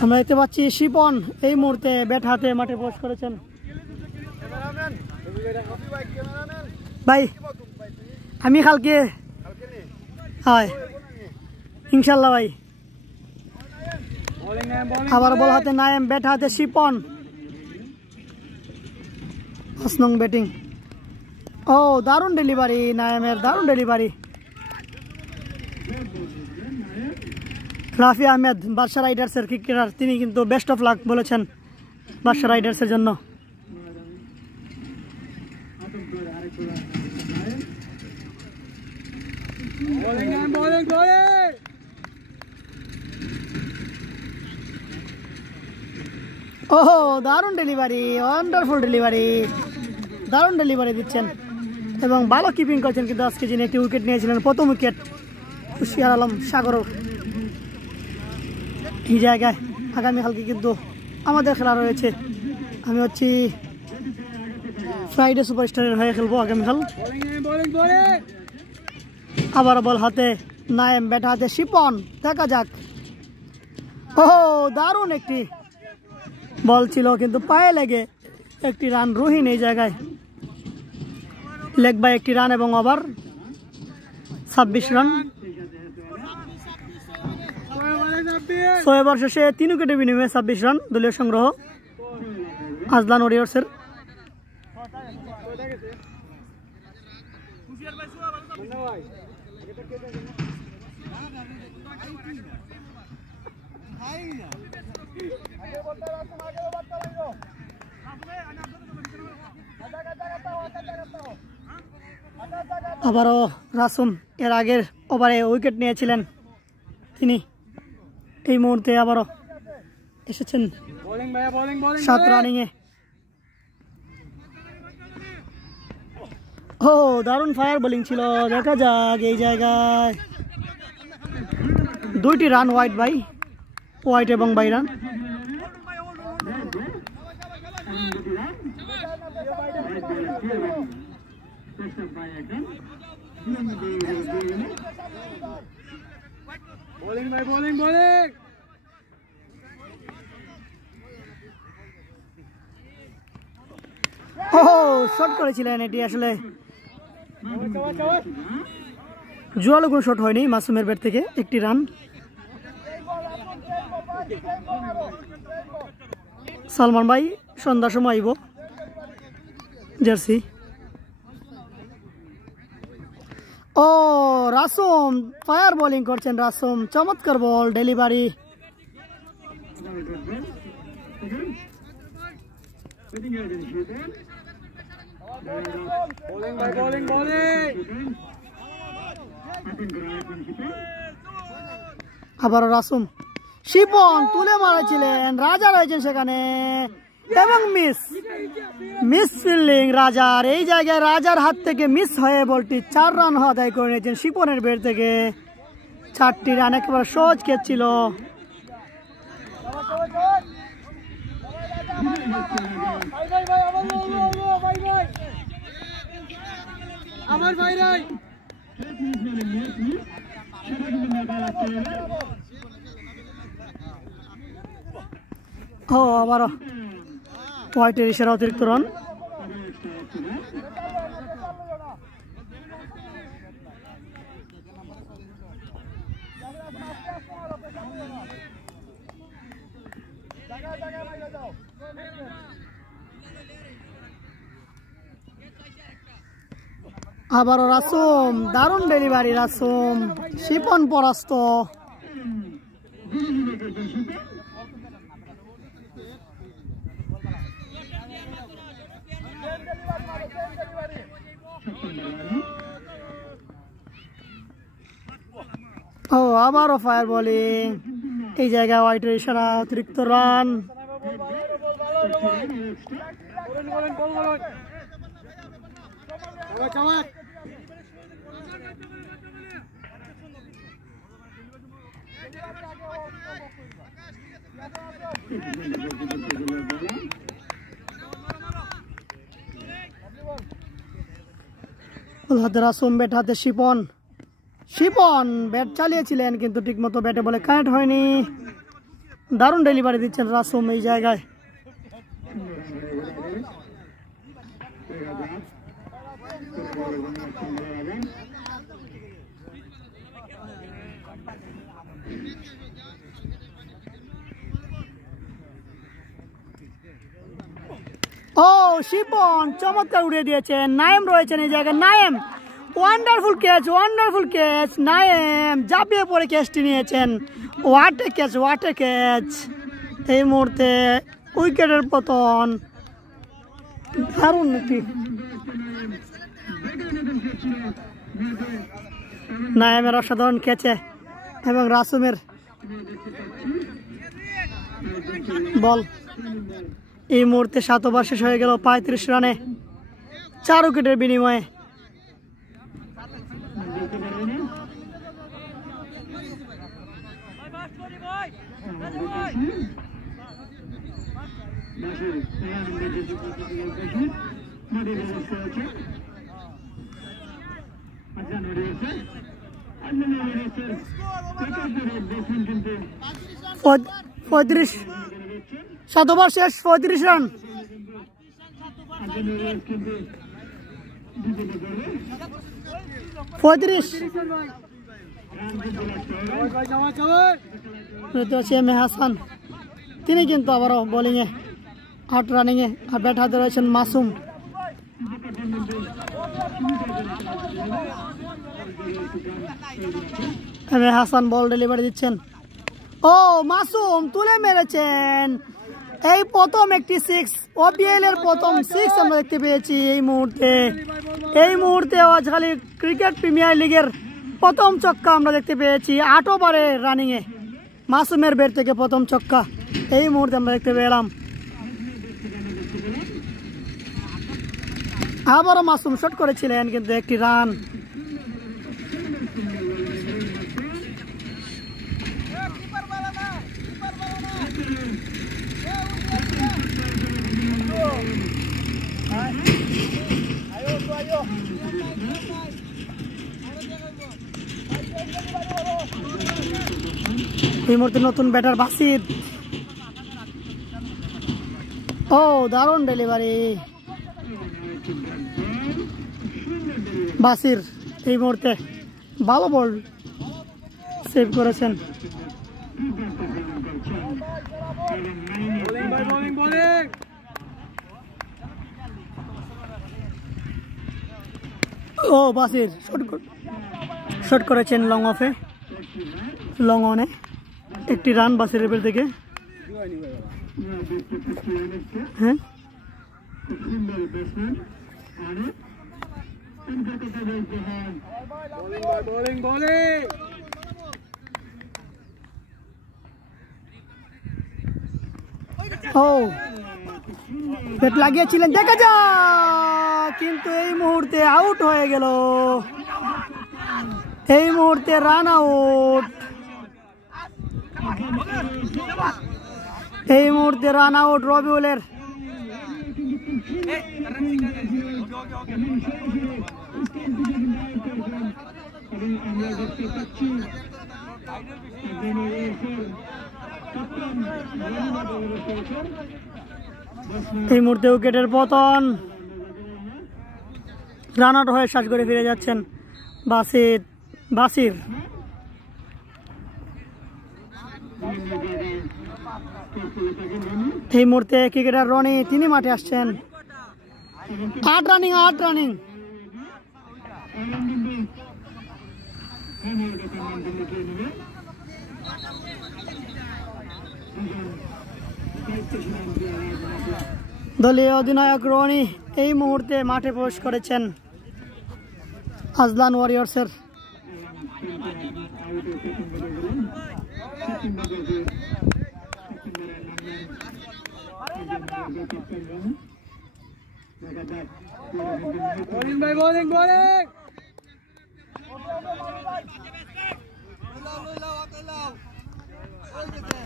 আমরা দেখতে পাচ্ছি শিপন এই মুহূর্তে ব্যাট হাতে মাঠে প্রবেশ করেছেন। ভাই আমি কালকে হয় ইনশাল্লাহ ভাই। আবার বল হাতে নায়েম, ব্যাট হাতে শিপন, 5 নং ব্যাটিং। ও দারুণ ডেলিভারি নায়েমের, দারুণ ডেলিভারি। রাফি আহমেদ বাদশা রাইডার্সের ক্রিকেটার, তিনি কিন্তু বেস্ট অফ লাক বলেছেন বাদশা রাইডার্সের জন্য। ওহো দারুণ ডেলিভারি, ওয়ান্ডারফুল ডেলিভারি, দারুণ ডেলিভারি দিচ্ছেন এবং ভালো কিপিং করছেন। কিন্তু আজকে যিনি একটি উইকেট নিয়েছিলেন, প্রথম উইকেট, খুশিয়ার আলম সাগর, এই জায়গায় আগামীকালকে কিন্তু আমাদের খেলা রয়েছে। আমি হচ্ছি ফ্রাইডে সুপারস্টারের হয়ে খেলবো আগামীকাল। আবার বল হাতে নায়েম, ব্যাট হাতে শিপন, দেখা যাক। ও দারুণ একটি বল ছিল, কিন্তু পায়ে লেগে একটি রান। রুহিন এই জায়গায় লেগ বাই একটি রান এবং ওভার 26 রান। 6 ওভার শেষে 3 উইকেটের বিনিময়ে 26 রান দলীয় সংগ্রহ আজলান ওয়ারিয়র্সের। আবারও রাসুম এর আগের ওভারে উইকেট নিয়েছিলেন, তিনি এই মুহূর্তে আবারও এসেছেন 7 রানিংয়ে। ও দারুণ ফায়ার বোলিং ছিল, দেখা যাক এই জায়গায় 2টি রান হোয়াইট বাই হোয়াইট এবং বাই রান। বোলিং ভাই, বোলিং বোলিং। ও শট করেছিলেন, এটি আসলে জোয়ালো কোনো শট হয়নি মাসুমের ব্যাট থেকে, একটি রান। সালমান ভাই সন্ধ্যার সময় আইব জার্সি। ও রাসুম ফায়ার বোলিং করছেন, রাসুম চমৎকার বল ডেলিভারি। আবার রাসুম, শিপন তুলে মারাছিলেন, রাজা রয়েছেন সেখানে এবং মিস ফিল্ডিং রাজার। এই জায়গায় রাজার হাত থেকে মিস হয়ে বলটি 4 রান আদায় করে নিয়েছেন শিপনের ব্যাট থেকে। 4টি রান একেবারে সহজ ক্যাচ ছিল। আমার ভাই রাই ও আবারও হোয়াইটের ইশারা, অতিরিক্ত রান। আবারও রাসুম, দারুণ ডেলিভারি রাসুম, শিপন পরাস্ত। ও আবারও ফায়ার বোলিং, এই জায়গায় হোয়াইটের ইশারা, অতিরিক্ত রান। রাসুম ব্যাট হাতে, শিপন ব্যাট চালিয়েছিলেন কিন্তু ঠিকমতো ব্যাটে বলে কানেক্ট হয়নি। দারুণ ডেলিভারি দিচ্ছেন রাসুম এই জায়গায়। ও শিপন চমৎকার উড়িয়ে দিয়েছেন, নায়েম রয়েছেন এই জায়গায়। নায়েম ওয়ান্ডারফুল ক্যাচ, নায়েম ঝাঁপিয়ে পড়ে ক্যাচটি নিয়েছেন। What a catch. এই মুহূর্তে উইকেটের পতন, দারুণ একটি নায়েমের অসাধারণ ক্যাচে এবং রাসুমের বল। এই মুহূর্তে 7 ওভার শেষ হয়ে গেল 35 রানে 4 উইকেটের বিনিময়ে। পঁয়ত্রিশ 7 ওভার শেষ, 35 রান। হাসান তিনি কিন্তু আবারও বোলিংয়ে, 8 রানিংয়ে, আর ব্যাট হাতে রয়েছেন মাসুম। হাসান বল ডেলিভারি দিচ্ছেন। ও মাসুম তুলে মেরেছেন, এই প্রথম একটি 6, ওপিএল এর প্রথম 6 আমরা দেখতে পেয়েছি এই মুহূর্তে আজকালি ক্রিকেট প্রিমিয়ার লিগের প্রথম ছক্কা আমরা দেখতে পেয়েছি। 8 ওভারে রানিংয়ে মাসুমের ব্যাট থেকে প্রথম ছক্কা এই মুহূর্তে আমরা দেখতে পেলাম। আবারও মাসুম শট করেছিলেন কিন্তু একটি রান। এই মুহূর্তে নতুন ব্যাটার বাসিদ। ও দারুণ ডেলিভারি। বাসির এই মুহূর্তে ভালো বল সেভ করেছেন। ও বাসির শট করেছেন লং অফে, লং অনে একটি রান বাসির লেভেল থেকে। হ্যাঁ ও ব্যাট লাগিয়েছিলেন, দেখা যাক, কিন্তু এই মুহূর্তে আউট হয়ে গেল। এই মুহূর্তে রান আউট, এই মুহূর্তে রান আউট রবিউলের। এই মুহূর্তে উইকেটের পতন, রান আউট হয়ে শ্বাস করে ফিরে যাচ্ছেন বাসির। এই মুহূর্তে ক্রিকেটার রনি তিনি মাঠে আসছেন। 8 রানিং। দলীয় অধিনায়ক রনি এই মুহূর্তে মাঠে প্রবেশ করেছেন আজলান ওয়ারিয়র্সের।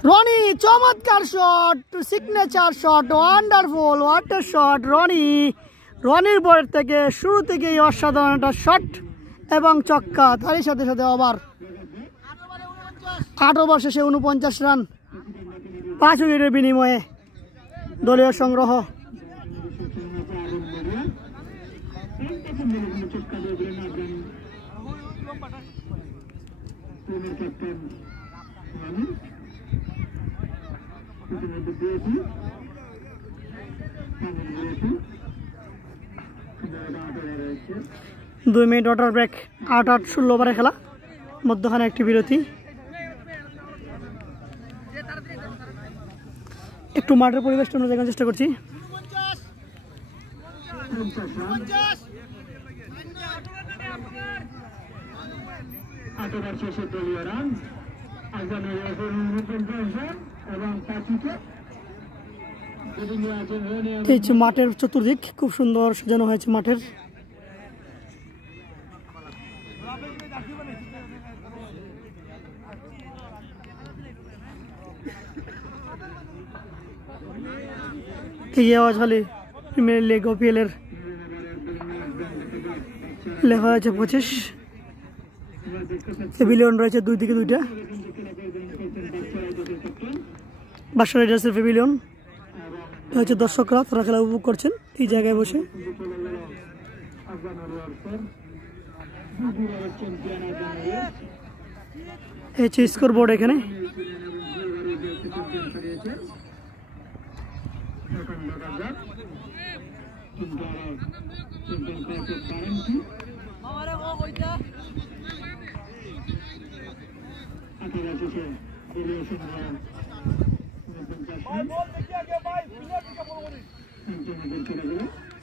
রনি চমৎকার shot, signature shot, wonderful, water shot. রনির বল থেকে শুরু থেকেই অসাধারণ একটা শট এবং ছক্কা, তারই সাথে সাথে ওভার। 8 ওভার শেষে 49 রান 5 উইকেটের বিনিময়ে দলীয় সংগ্রহ। দুই মিনিট ওয়াটার ব্রেক, 8-16 ওভারে খেলা, মধ্যখানে একটি বিরতি। একটু মাঠের পরিবেশটা আমরা দেখার চেষ্টা করছি। এই যে মাঠের চতুর্দিক খুব সুন্দর সাজানো হয়েছে মাঠের। আওয়াজ খালি প্রিমিয়ার লিগ OPL এর লেখা হয়েছে 25। প্যাভিলিয়ন রয়েছে দুই দিকে দুইটা। বাদশা রাইডার্সের প্যাভিলিয়ন হচ্ছে, দর্শকরা তারা খেলা উপভোগ করছেন এই জায়গায় বসে। এই হচ্ছে স্কোর বোর্ড এখানে।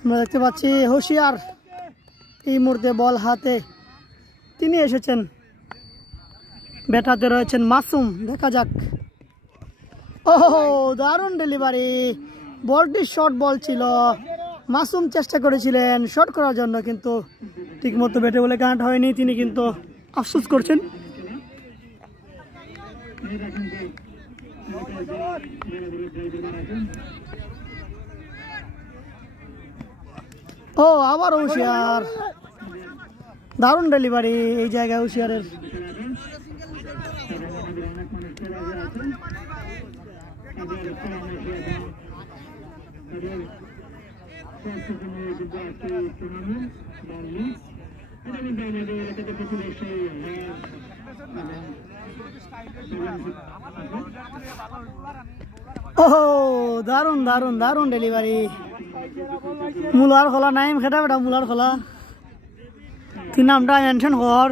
আমরা দেখতে পাচ্ছি হুশিয়ার এই মুহূর্তে বল হাতে তিনি এসেছেন, ব্যাট হাতে রয়েছেন মাসুম। দেখা যাক, ও দারুণ ডেলিভারি, বলটি শর্ট বল ছিল। মাসুম চেষ্টা করেছিলেন শর্ট করার জন্য, কিন্তু ঠিকমতো ব্যাটে বলে কানেক্ট হয়নি। তিনি কিন্তু আফসোস করছেন। ও আবার হুশিয়ার, দারুণ ডেলিভারি এই জায়গায় হুশিয়ারের। ও দারুন দারুন দারুন ডেলিভারি। মুলার খোলা নাইম খেটা বেটা মুলার খোলা, তুই নামটা মেনশন কর।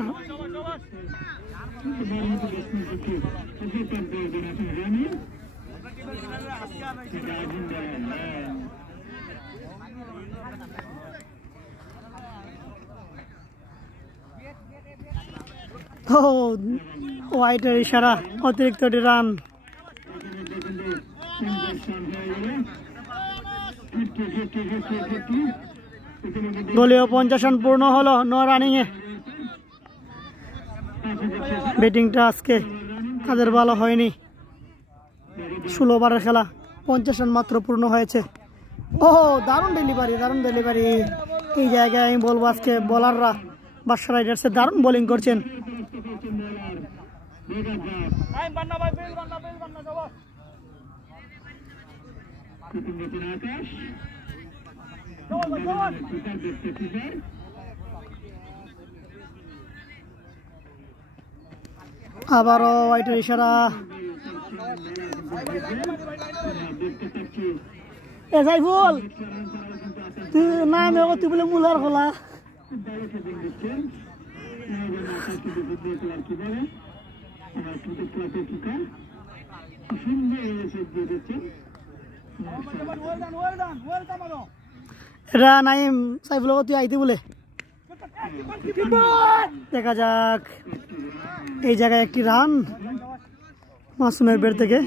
ও হোয়াইটের ইশারা, অতিরিক্ত রান। দলীয় 50 রান পূর্ণ হলো 9 রানিংয়ে। ব্যাটিংটা আজকে তাদের ভালো হয়নি, 16 ওভারের খেলা, 50 রান মাত্র পূর্ণ হয়েছে। ও দারুণ ডেলিভারি, দারুণ ডেলিভারি। এই জায়গায় আমি বলবো আজকে বোলাররা বাদশা রাইডার্সে দারুণ বোলিং করছেন। আবারও হোয়াইটের ইশারা। এ সাইফুল তুই নামে তুই বলে মুলার খোলা। এরা নাইম সাইফুল তুই আইতে বলে, দেখা যাক। এই জায়গায় একটি রান মাসুমের বের থেকে।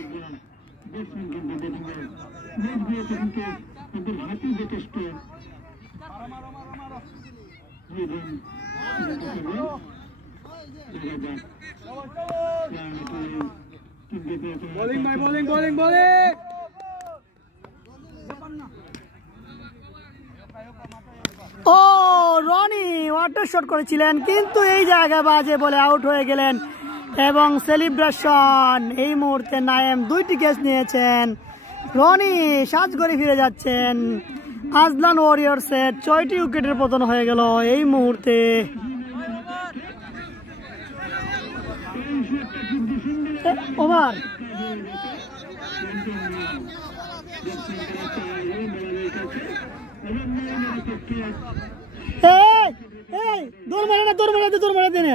বোলিং ভাই, বোলিং বোলিং বোলিং। ও রনি ওয়াটার শট করেছিলেন, কিন্তু এই জায়গায় বাজে বলে আউট হয়ে গেলেন। এবং সেলিব্রেশন এই মুহূর্তে নাইম 2টি ক্যাচ নিয়েছেন। রনি সাজ করে ফিরে যাচ্ছেন। আজলান ওয়ারিয়র্সের 6টি উইকেটের পতন হয়ে গেল এই মুহূর্তে। ওভার দৌড় মেরে দিনে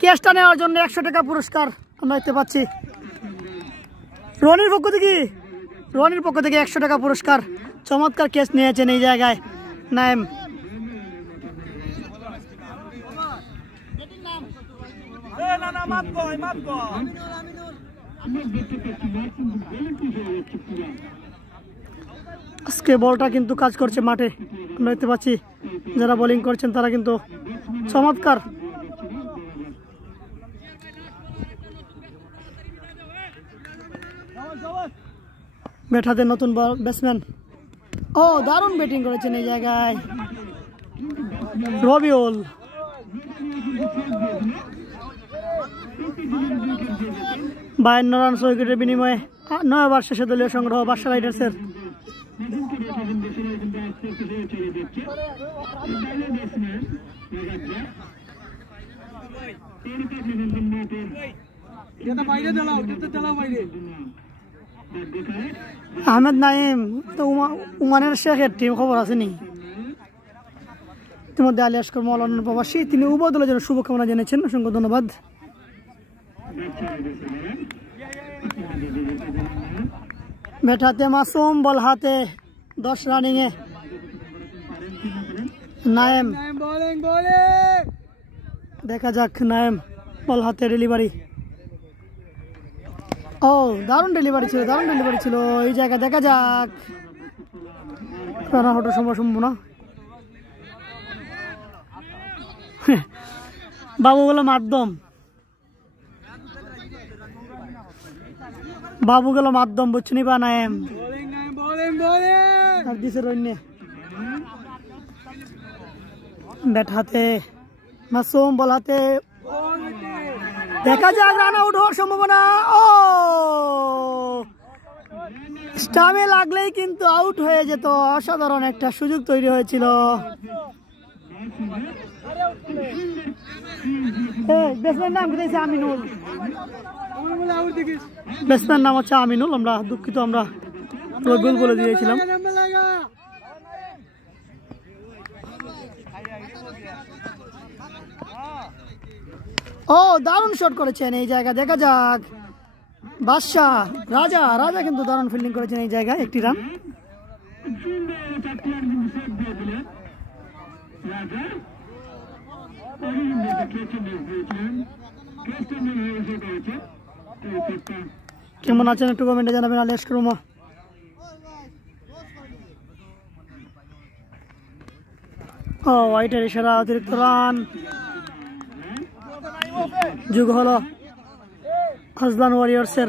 ক্যাচটা নেওয়ার জন্য 100 টাকা পুরস্কার আমরা দেখতে পাচ্ছি। রনির পক্ষ থেকে 100 টাকা পুরস্কার। চমৎকার ক্যাচ নিয়েছেন এই জায়গায় নাইম। আজকে বলটা কিন্তু কাজ করছে মাঠে, আমরা দেখতে পাচ্ছি। যারা বোলিং করছেন তারা কিন্তু চমৎকার। ব্যাট হাতে নতুন ব্যাটসম্যান। ও দারুণ ব্যাটিং করেছেন এই জায়গায় রবিউল। 52 রান 6 উইকেটের বিনিময়ে 9 ওভার শেষে দলীয় সংগ্রহ বাদশা রাইডার্সের। আহমেদ নাইম তো ওমানের শেখের টিম খবর আছে নি? ইতিমধ্যে আলী আশকর মৌলানা প্রবাসী, তিনি উভয় দলের জন্য শুভকামনা জানিয়েছেন। অসংখ্য ধন্যবাদ। ব্যাট হাতে মাসুম, বল হাতে 10 রানিংয়ে নাইম। দেখা যাক নাইম বল হাতে ডেলিভারি। ও দারুণ ডেলিভারি ছিল এই জায়গায়। দেখা যাক রান আউটের সম্ভাবনা। বাবু গেল মাধ্যম বুঝছনি বা নাইম আর দিছে রইনে। ব্যাট হাতে মাসুম, বল হাতে। দেখা যাক রান আউট হওয়ার সম্ভাবনা। ও স্টামে লাগলেই কিন্তু আউট হয়ে যেত। অসাধারণ একটা সুযোগ তৈরি হয়েছিল। ব্যাটসম্যান নাম কোথায় আমিনুল, আমার বলে আউট দেখিস ব্যাটসম্যান নাম হচ্ছে আমিনুল। আমরা দুঃখিত, আমরা গোল বলে দিয়েছিলাম। ও দারুণ শট করেছেন এই জায়গা, দেখা যাক বাদশাহ রাজা। রাজা কিন্তু দারুণ ফিল্ডিং করেছেন এই জায়গায়, একটি রান। কেমন আছেন একটু কমেন্টে জানাবেন। আলিয়াস করুমা ও ওয়াইটের ইশারা, অতিরিক্ত রান যোগ হলো হাজলান ওয়ারিয়র্সের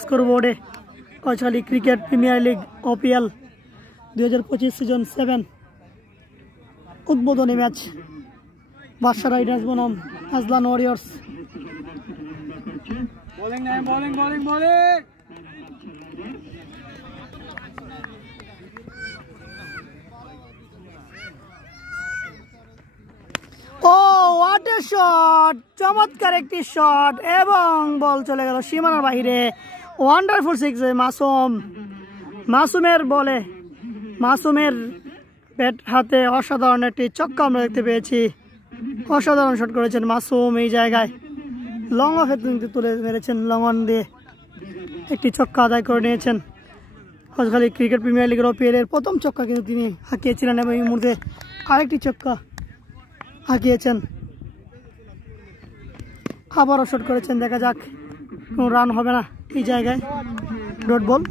স্কোর বোর্ডে। পঁয়তাল্লিশ cricket premier league OPL 2025 season 7 উদ্বোধনী ম্যাচ বাদশা রাইডার্স বনাম হাজলান ওয়ারিয়র্স। বোলিং নাই, bowling bowling bowling. Oh what a shot, চমৎকার একটি শট এবং বল চলে গেল সীমানার বাইরে। ওয়ান্ডারফুল সিক্স মাসুমের বলে, মাসুমের ব্যাট হাতে অসাধারণ একটি ছক্কা আমরা দেখতে পেয়েছি। অসাধারণ শট করেছেন মাসুম এই জায়গায়, লং অফে তুলে মেরেছেন, লং অন দিয়ে একটি ছক্কা আদায় করে নিয়েছেন। হাজখালী ক্রিকেট প্রিমিয়ার লিগের OPL এর প্রথম ছক্কা কিন্তু তিনি হাঁকিয়েছিলেন এবং এই মুহূর্তে আরেকটি ছক্কা হাঁকিয়েছেন। আবারও শট করেছেন, দেখা যাক কোনো রান হবে না এই জায়গায়, ডট বল।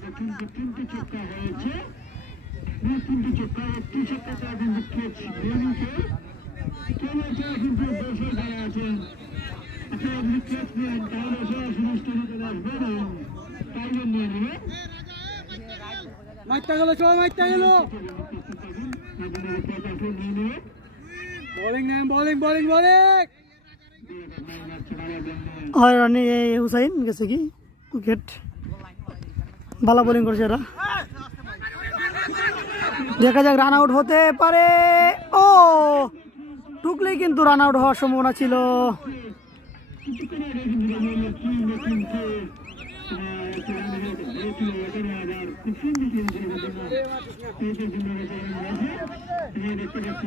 মাইরটা গেল, সবাই মাইরটা গেল। বোলিং নাই, বোলিং বোলিং বোলিং। হয় রানি হুসাইন গেছে কি উইকেট, ভালো বোলিং করছে এরা। দেখা যাক রান আউট হতে পারে। ও টুকলেই কিন্তু রান আউট হওয়ার সম্ভাবনা ছিল।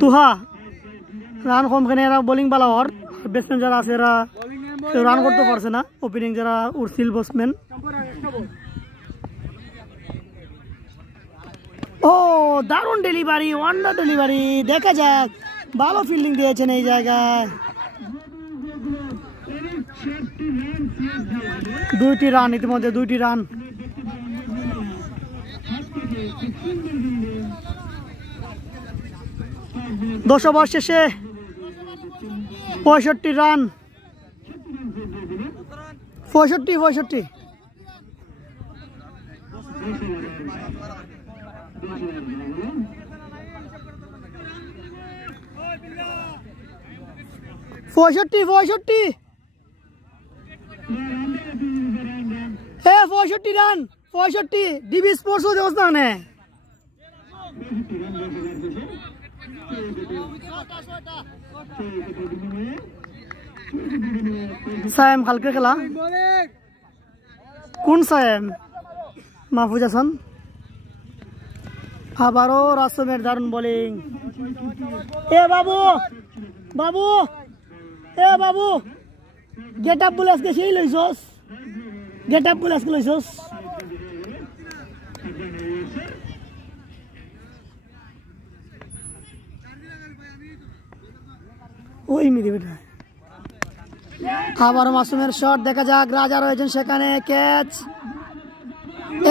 তুহা রান কমখানে এরা বোলিং বালা হর, ব্যাটসম্যান যারা আছে এরা কেউ রান করতে পারছে না। ওপেনিং যারা উঠছিল ব্যাটসম্যান। ও দারুণ ডেলিভারি, ওয়ান্ডার ডেলিভারি, দেখা যাক ভালো ফিল্ডিং দিয়েছেন এই জায়গায়। 2টি রান ইতিমধ্যে, 2টি রান। দশ ওভার শেষে 65 রান, 65। পঁয়ষট্টি 65 রান, 65 ডিবি স্পোর্টস অবস্থা নেই। সায়েম কালকে খেলা কোন সায়েম? মাহফুজ হাসান। আবারও রাসমের দারুণ বোলিং। এ বাবু বাবু এ বাবু গেট আপ বলে আজকে সেই লইছস, গেট আপ বলে আজকে লইছস। ওই মিদি বেটা। আবারও মাসুমের শট, দেখা যাক রাজা রয়েছেন সেখানে, ক্যাচ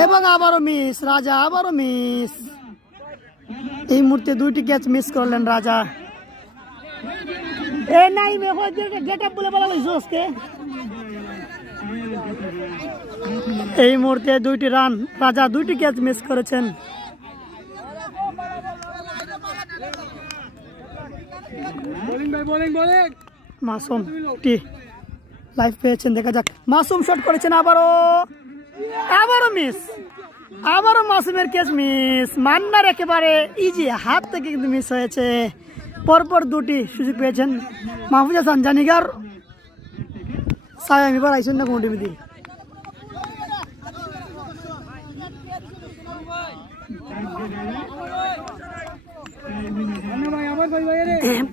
এবং আবারও মিস রাজা, আবারও মিস। এই মুহূর্তে 2টি ক্যাচ মিস করলেন রাজা। এ নাই গেট আপ বলে বলা লইছো আজকে। এই মুহূর্তে 2টি রান, রাজা 2টি ক্যাচ মিস করেছেন। মাসুম টি লাইফ পেয়েছেন, দেখা যাক। মাসুম শট করেছেন, আবারও মিস, আবারও মাসুমের ক্যাচ মিস। মান্নার একেবারে ইজি হাত থেকে কিন্তু মিস হয়েছে। পরপর দুটি সুযোগ পেয়েছেন মাহফুজ হাসান জানিগার সায়ামি বার আইসেন না কোন টিভিতে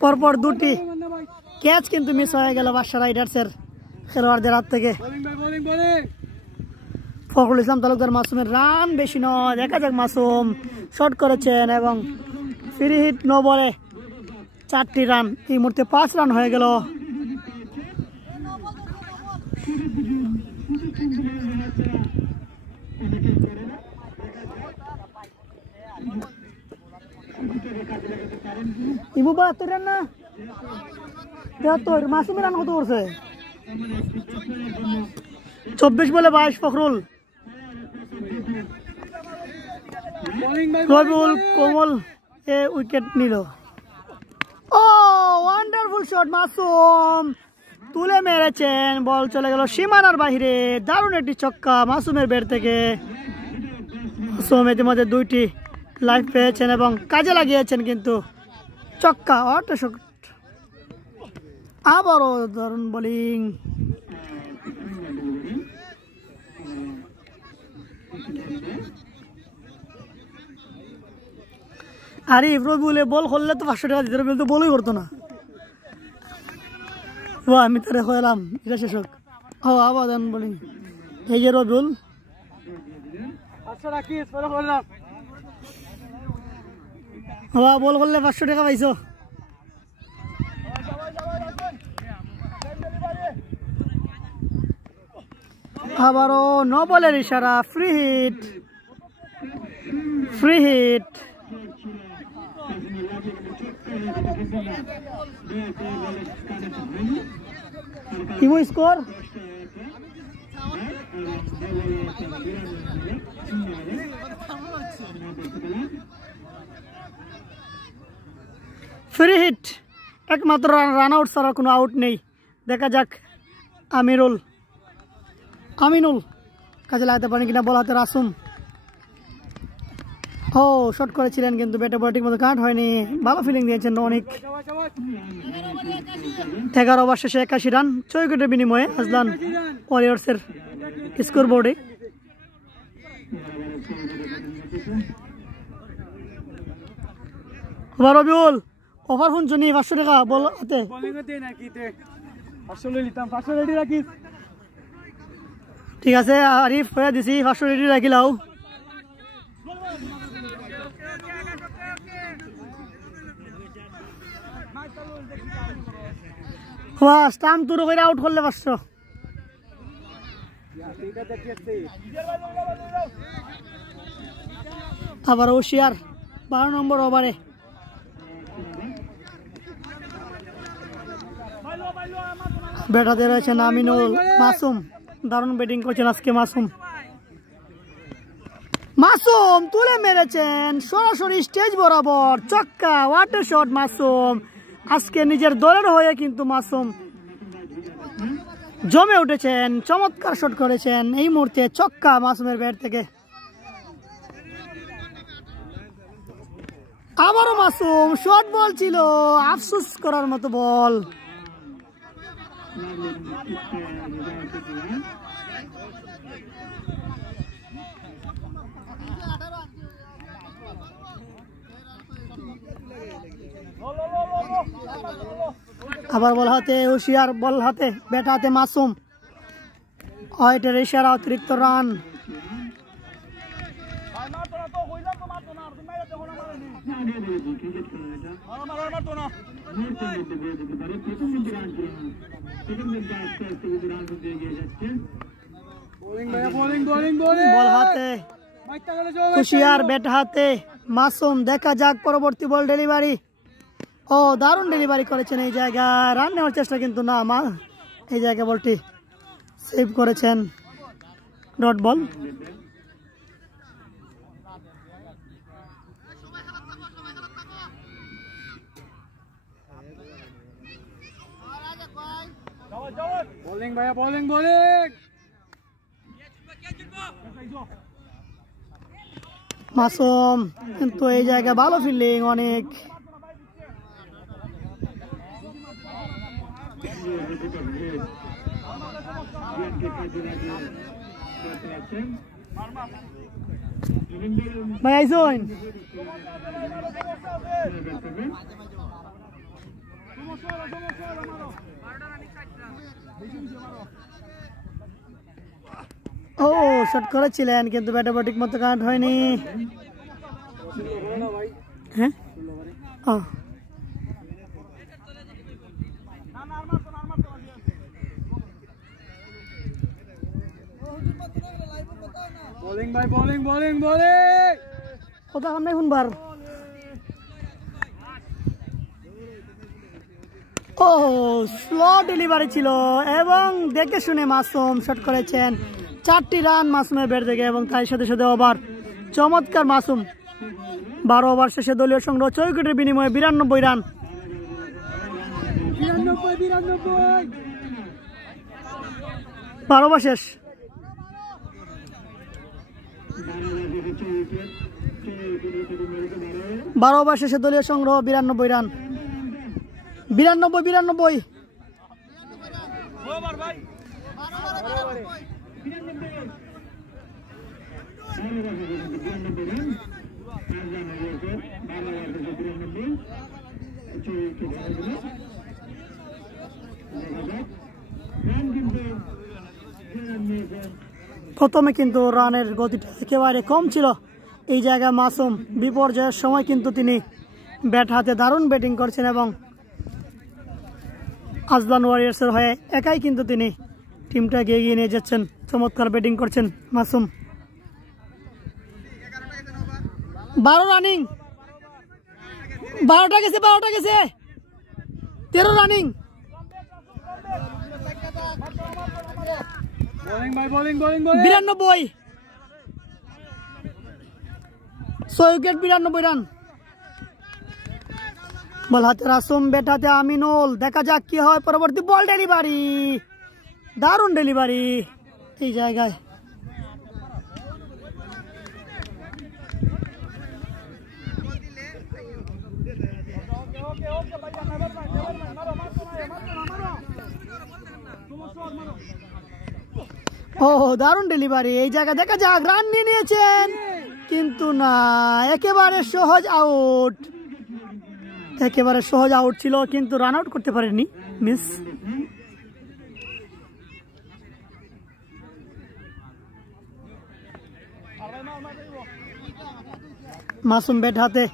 পরপর দুটি ক্যাচ কিন্তু মিস হয়ে গেল বাদশা রাইডার্সের খেলোয়াড়দের হাত থেকে। ফখরুল ইসলাম তালুকদার মাসুমের রান বেশি নয়, দেখা যাক মাসুম শট করেছেন এবং ফ্রি হিট নো বলে 4টি রান, এই মুহূর্তে 5 রান হয়ে গেল। ইবু 72 রান না 73, মাসুমের রান কত করছে? 24 বলে 22 ফখরুল। রবিউল কোমল এ উইকেট নিল। ও ওয়ান্ডারফুল শট, মাসুম তুলে মেরেছেন, বল চলে গেল সীমানার বাইরে। দারুণ একটি ছক্কা মাসুমের ব্যাট থেকে। মাসুম ইতিমধ্যে 2টি লাইফ পেয়েছেন এবং কাজে লাগিয়েছেন কিন্তু ছক্কা। আবারও দারুণ বোলিং। আরিফ রবিউলে বল করলে তো 500 টাকা দিতে, রবিউল তো বলই করতো না। আমি তারে হলাম এটা শেষ হোক। ও আবার দারুণ বোলিং, এই যে রবিউল বল করলে 500 টাকা পাইছো। আবারও 9 বলের ইশারা, ফ্রি হিট। কি স্কোর? ফ্রি হিট, একমাত্র রান আউট ছাড়া কোনো আউট নেই। দেখা যাক আমিনুল কাজে লাগাতে পারেন কিনা। বল হাতে রাসুম, ও শট করেছিলেন কিন্তু ব্যাটে বল ঠিক মতো কাট হয়নি। ভালো ফিলিং দিয়েছেন অনেক। 11 ওভার শেষে 81 রান, 6 উইকেটের বিনিময়ে আজলান ওয়ারিয়র্সের স্কোর বোর্ডে। রবিউল ওভার শুনছনি 500 টাকা বল হাতে। ঠিক আছে আরিফ হয়ে দিছি, 500 রেডি রাখিলাও। স্টাম্প তুরো করে আউট করলে 500। আবার হুশিয়ার 12 নম্বর ওভারে। ব্যাট হাতে রয়েছেন আমিনুল। মাসুম দারুণ ব্যাটিং করছেন আজকে। মাসুম তুলে মেরেছেন সরাসরি স্টেজ বরাবর ছক্কা। ওয়াটার শট মাসুম, আজকে নিজের দলের হয়ে কিন্তু মাসুম জমে উঠেছেন, চমৎকার শট করেছেন। এই মুহূর্তে ছক্কা মাসুমের ব্যাট থেকে। আবারও মাসুম, শর্ট বল ছিল, আফসোস করার মতো বল। আবার বল হাতে হুশিয়ার, বল হাতে ব্যাট হাতে মাসুম। ওয়েটের ইশারা, অতিরিক্ত রান। বল হাতে হুশিয়ার, ব্যাট হাতে মাসুম। দেখা যাক পরবর্তী বল ডেলিভারি। ও দারুণ ডেলিভারি করেছেন এই জায়গায়, রান নেওয়ার চেষ্টা কিন্তু না, এই জায়গায় বলটি সেভ করেছেন। Dot ball. বোলিং ভাইয়া, বোলিং। মাসুম কিন্তু এই জায়গায় ভালো ফিল্ডিং অনেক। ভাই আইসুন ও শট করেছিলেন কিন্তু ব্যাটে ঠিক মতো কাট হয়নি হ্যাঁ ও বোলিং ভাই বোলিং বোলিং বোলিং কথা কাম নাই শুনবার ও স্লো ডেলিভারি ছিল এবং দেখে শুনে মাসুম শট করেছেন 4টি রান মাসুমের ব্যাট থেকে এবং তার সাথে সাথে ওভার চমৎকার মাসুম 12 ওভার শেষে দলীয় সংগ্রহ 6 উইকেটের বিনিময়ে 92 রান 12 ওভার শেষ 12 ওভার শেষে দলীয় সংগ্রহ 92 রান 92 প্রথমে কিন্তু রানের গতিটা একেবারে কম ছিল এই জায়গায় মাসুম বিপর্যয়ের সময় কিন্তু তিনি ব্যাট হাতে দারুণ ব্যাটিং করছেন এবং আজলান ওয়ারিয়ার্সের হয়ে একাই কিন্তু তিনি টিমটাকে এগিয়ে নিয়ে যাচ্ছেন চমৎকার ব্যাটিং করছেন মাসুম 12 রানিং 12টা গেছে 13 রানিং বোলিং ভাই bowling bowling bowling 92 6 wicket 92 run বল হাতে রাসুম ব্যাট হাতে আমিনুল দেখা যাক কি হয় পরবর্তী বল ডেলিভারি দারুণ ডেলিভারি এই জায়গায় ও দারুণ ডেলিভারি এই জায়গায় দেখা যাক রান নিয়ে নিয়েছেন কিন্তু না একেবারে সহজ আউট ছিল কিন্তু রান আউট করতে পারেননি মিস মাসুম ব্যাট হাতে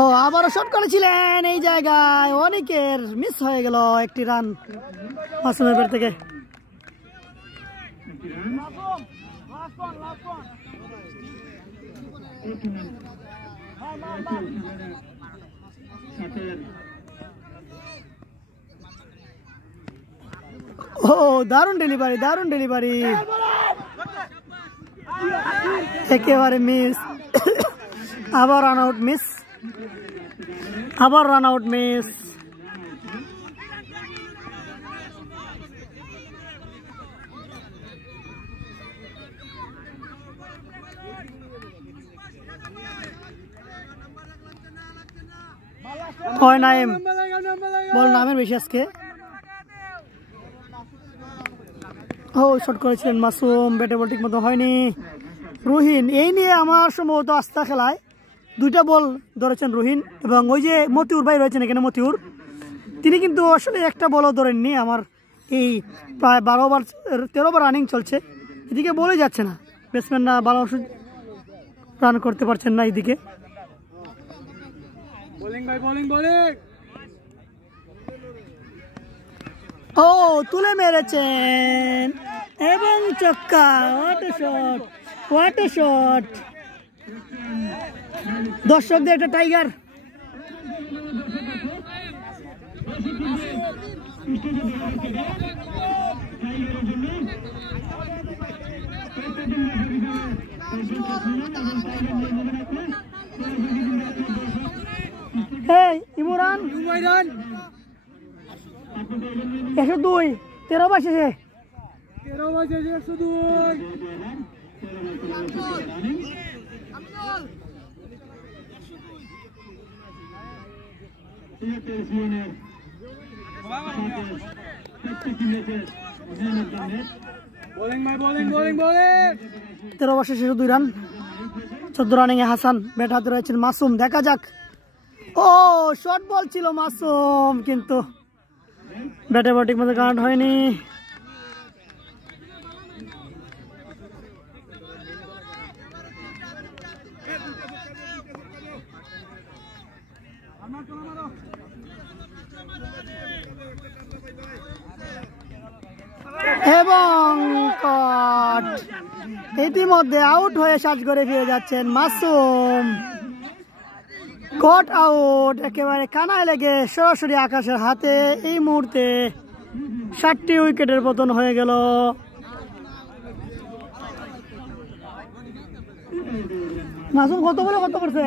ও আবারও শট করেছিলেন এই জায়গায় অনেকের মিস হয়ে গেল একটি রান মাসুমের ব্যাট থেকে ও দারুণ ডেলিভারি একেবারে মিস আবার রান আউট মিস হয় নাইম বল নামের বেশি আজকে ও শট করেছিলেন মাসুম ব্যাটে বল ঠিক মতো হয়নি রুহিন এই নিয়ে আমার সম্ভবত আস্থা খেলায় 2টা বল ধরেছেন রুহিন এবং ওই যে মতিউর ভাই রয়েছেন এখানে মতিউর তিনি কিন্তু আসলে একটা বলও ধরেননি আমার এই প্রায় 13 ওভার রানিং চলছে এদিকে বলে যাচ্ছে না ব্যাটসম্যানরা ভালো রান করতে পারছেন না এদিকে বোলিং ভাই বোলিং বোলিং ও তুলে মেরেছেন এবং চক্কা হোয়াট এ শট দর্শকদের একটা টাইগার ইমরান 102 13 ওভার শেষে 102 বোলিং ভাই বোলিং বোলিং বোলিং 13 বর্ষে শেষ 2 রান 14 রানিং এ হাসান ব্যাট হাতে রয়েছেন মাসুম দেখা যাক ও শর্ট বল ছিল মাসুম কিন্তু ব্যাটে বটিক মধ্যে কাউন্ট হয়নি এবং কট ইতিমধ্যে আউট হয়ে সাজঘরে ফিরে যাচ্ছেন মাসুম কট আউট একেবারে কানায় লেগে সরাসরি আকাশের হাতে এই মুহূর্তে 7টি উইকেটের পতন হয়ে গেল মাসুম কত বলে কত করছে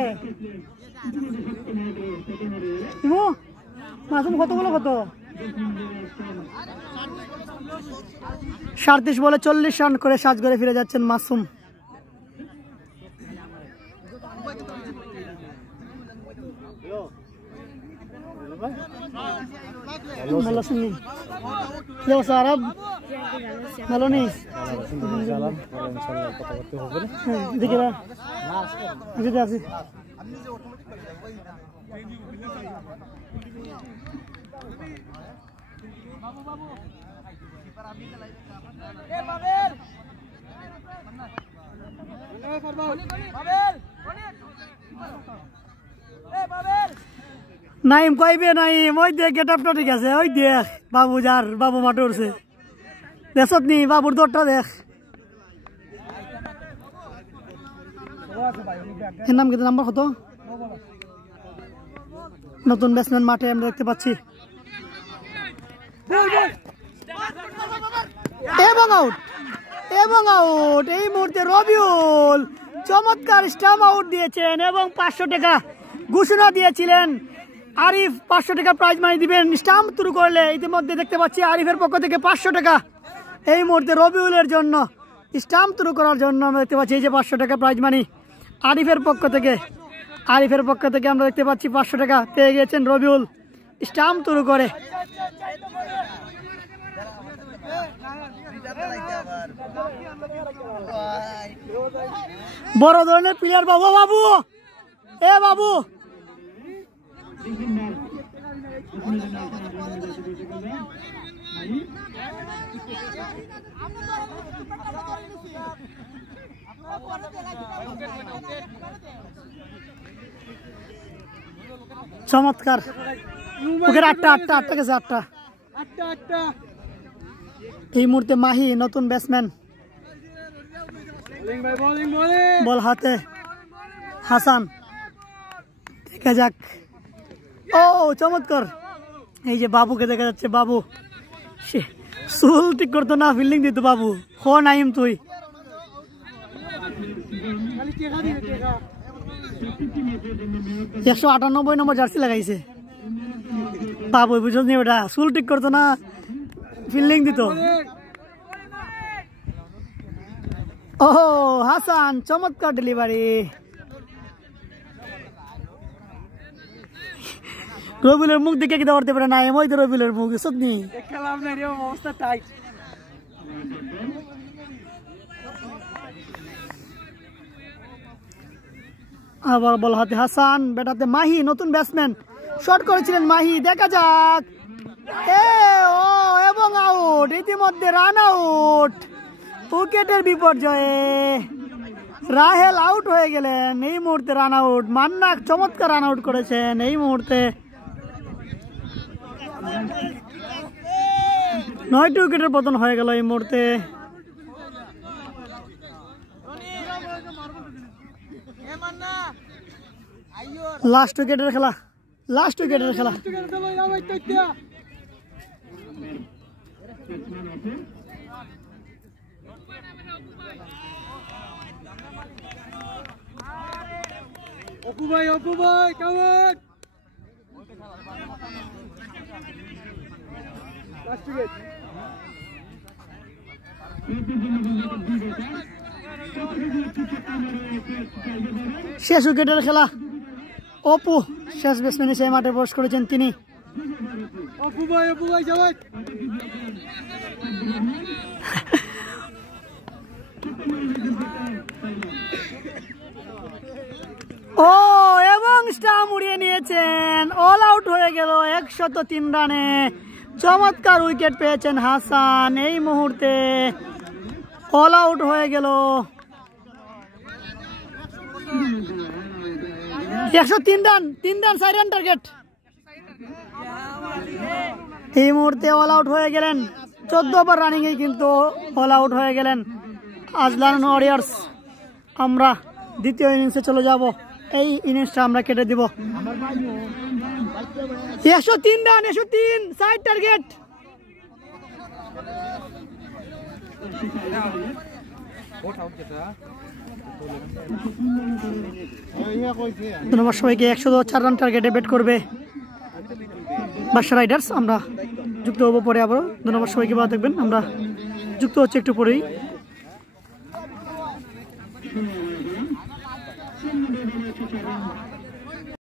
মাসুম কত বলে কত 37 বলে 40 রান করে সাজঘরে ফিরে যাচ্ছেন মাসুম ভালো শুনি সারাব ভালো নেই দেখি আছে নাইম কইবে নাইম ওই দেখ গেট আপটা ঠিক আছে ওই দেখ বাবু যার বাবু মাঠে উঠছে দেখত নি বাবুর দৌড়টা দেখ এর নাম কি নাম্বার কত নতুন ব্যাটসম্যান মাঠে আমরা দেখতে পাচ্ছি এবং আউট এই মুহূর্তে রবিউল চমৎকার স্টাম্প আউট দিয়েছেন এবং 500 টাকা ঘোষণা দিয়েছিলেন আরিফ 500 টাকা প্রাইজ মানি দিবেন স্টাম্প শুরু করলে ইতিমধ্যে দেখতে পাচ্ছি আরিফের পক্ষ থেকে 500 টাকা এই মুহূর্তে রবিউলের জন্য স্টাম্প শুরু করার জন্য আমরা দেখতে পাচ্ছি এই যে 500 টাকা প্রাইজ মানি আরিফের পক্ষ থেকে আমরা দেখতে পাচ্ছি 500 টাকা পেয়ে গেছেন রবিউল স্টাম্প শুরু করে বড় ধরনের প্লেয়ার বাবু এ বাবু চমৎকার ওকে 8টা গেছে 8টা এই মুহূর্তে মাহি নতুন ব্যাটসম্যান বল হাতে হাসান দেখা যাক ও চমৎকার এই যে বাবুকে দেখা যাচ্ছে বাবু চুল ঠিক করতো না ফিল্ডিং দিত বাবু হ নাইম তুই 198 নম্বর জার্সি লাগাইছে বাবু বুঝছ নি ওটা চুল ঠিক করতো না ফিল্ডিং দিত ও হাসান চমৎকার ডেলিভারি রবিউলের মুখ দেখে কি ধরতে পারে না এমন রবিউলের মুখ সত্যি অবস্থা টাইট আবার বল হাতে হাসান ব্যাটাতে মাহি নতুন ব্যাটসম্যান শট করেছিলেন মাহি দেখা যাক এবং আউট ইতিমধ্যে রান আউট উইকেটের বিপর্যয়ে রাহেল আউট হয়ে গেলেন এই মুহূর্তে রান আউট মান্নাক চমৎকার রান আউট করেছেন এই মুহূর্তে 9টি উইকেটের পতন হয়ে গেল এই মুহূর্তে লাস্ট উইকেটের খেলা অপু ভাই কেমন শেষ উইকেটের খেলা অপু শেষ ব্যাটসম্যান হিসেবে মাঠে প্রবেশ করেছেন তিনি অপু ভাই যাওয়াই ও এবং স্টাম্প উড়িয়ে নিয়েছেন, অল আউট হয়ে গেল 103 রানে। চমৎকার উইকেট পেয়েছেন হাসান, এই মুহূর্তে অল আউট হয়ে গেল। 103 রান, 3 রান 4 রান টার্গেট। এই মুহূর্তে অল আউট হয়ে গেলেন, 14 ওভার রানিং এ কিন্তু অল আউট হয়ে গেলেন আজলান ওয়ারিয়র্স। আমরা দ্বিতীয় ইনিংসে চলে যাব, এই ইনিংসটা আমরা কেটে দিব। 103 রান, 103 সাইড টার্গেট। ধন্যবাদ সবাইকে। 104 রান টার্গেটে ব্যাট করবে বাদশা রাইডার্স। আমরা যুক্ত হবো পরে আবারও। ধন্যবাদ সবাইকে, ভালো থাকবেন। আমরা যুক্ত হচ্ছে একটু পরেই।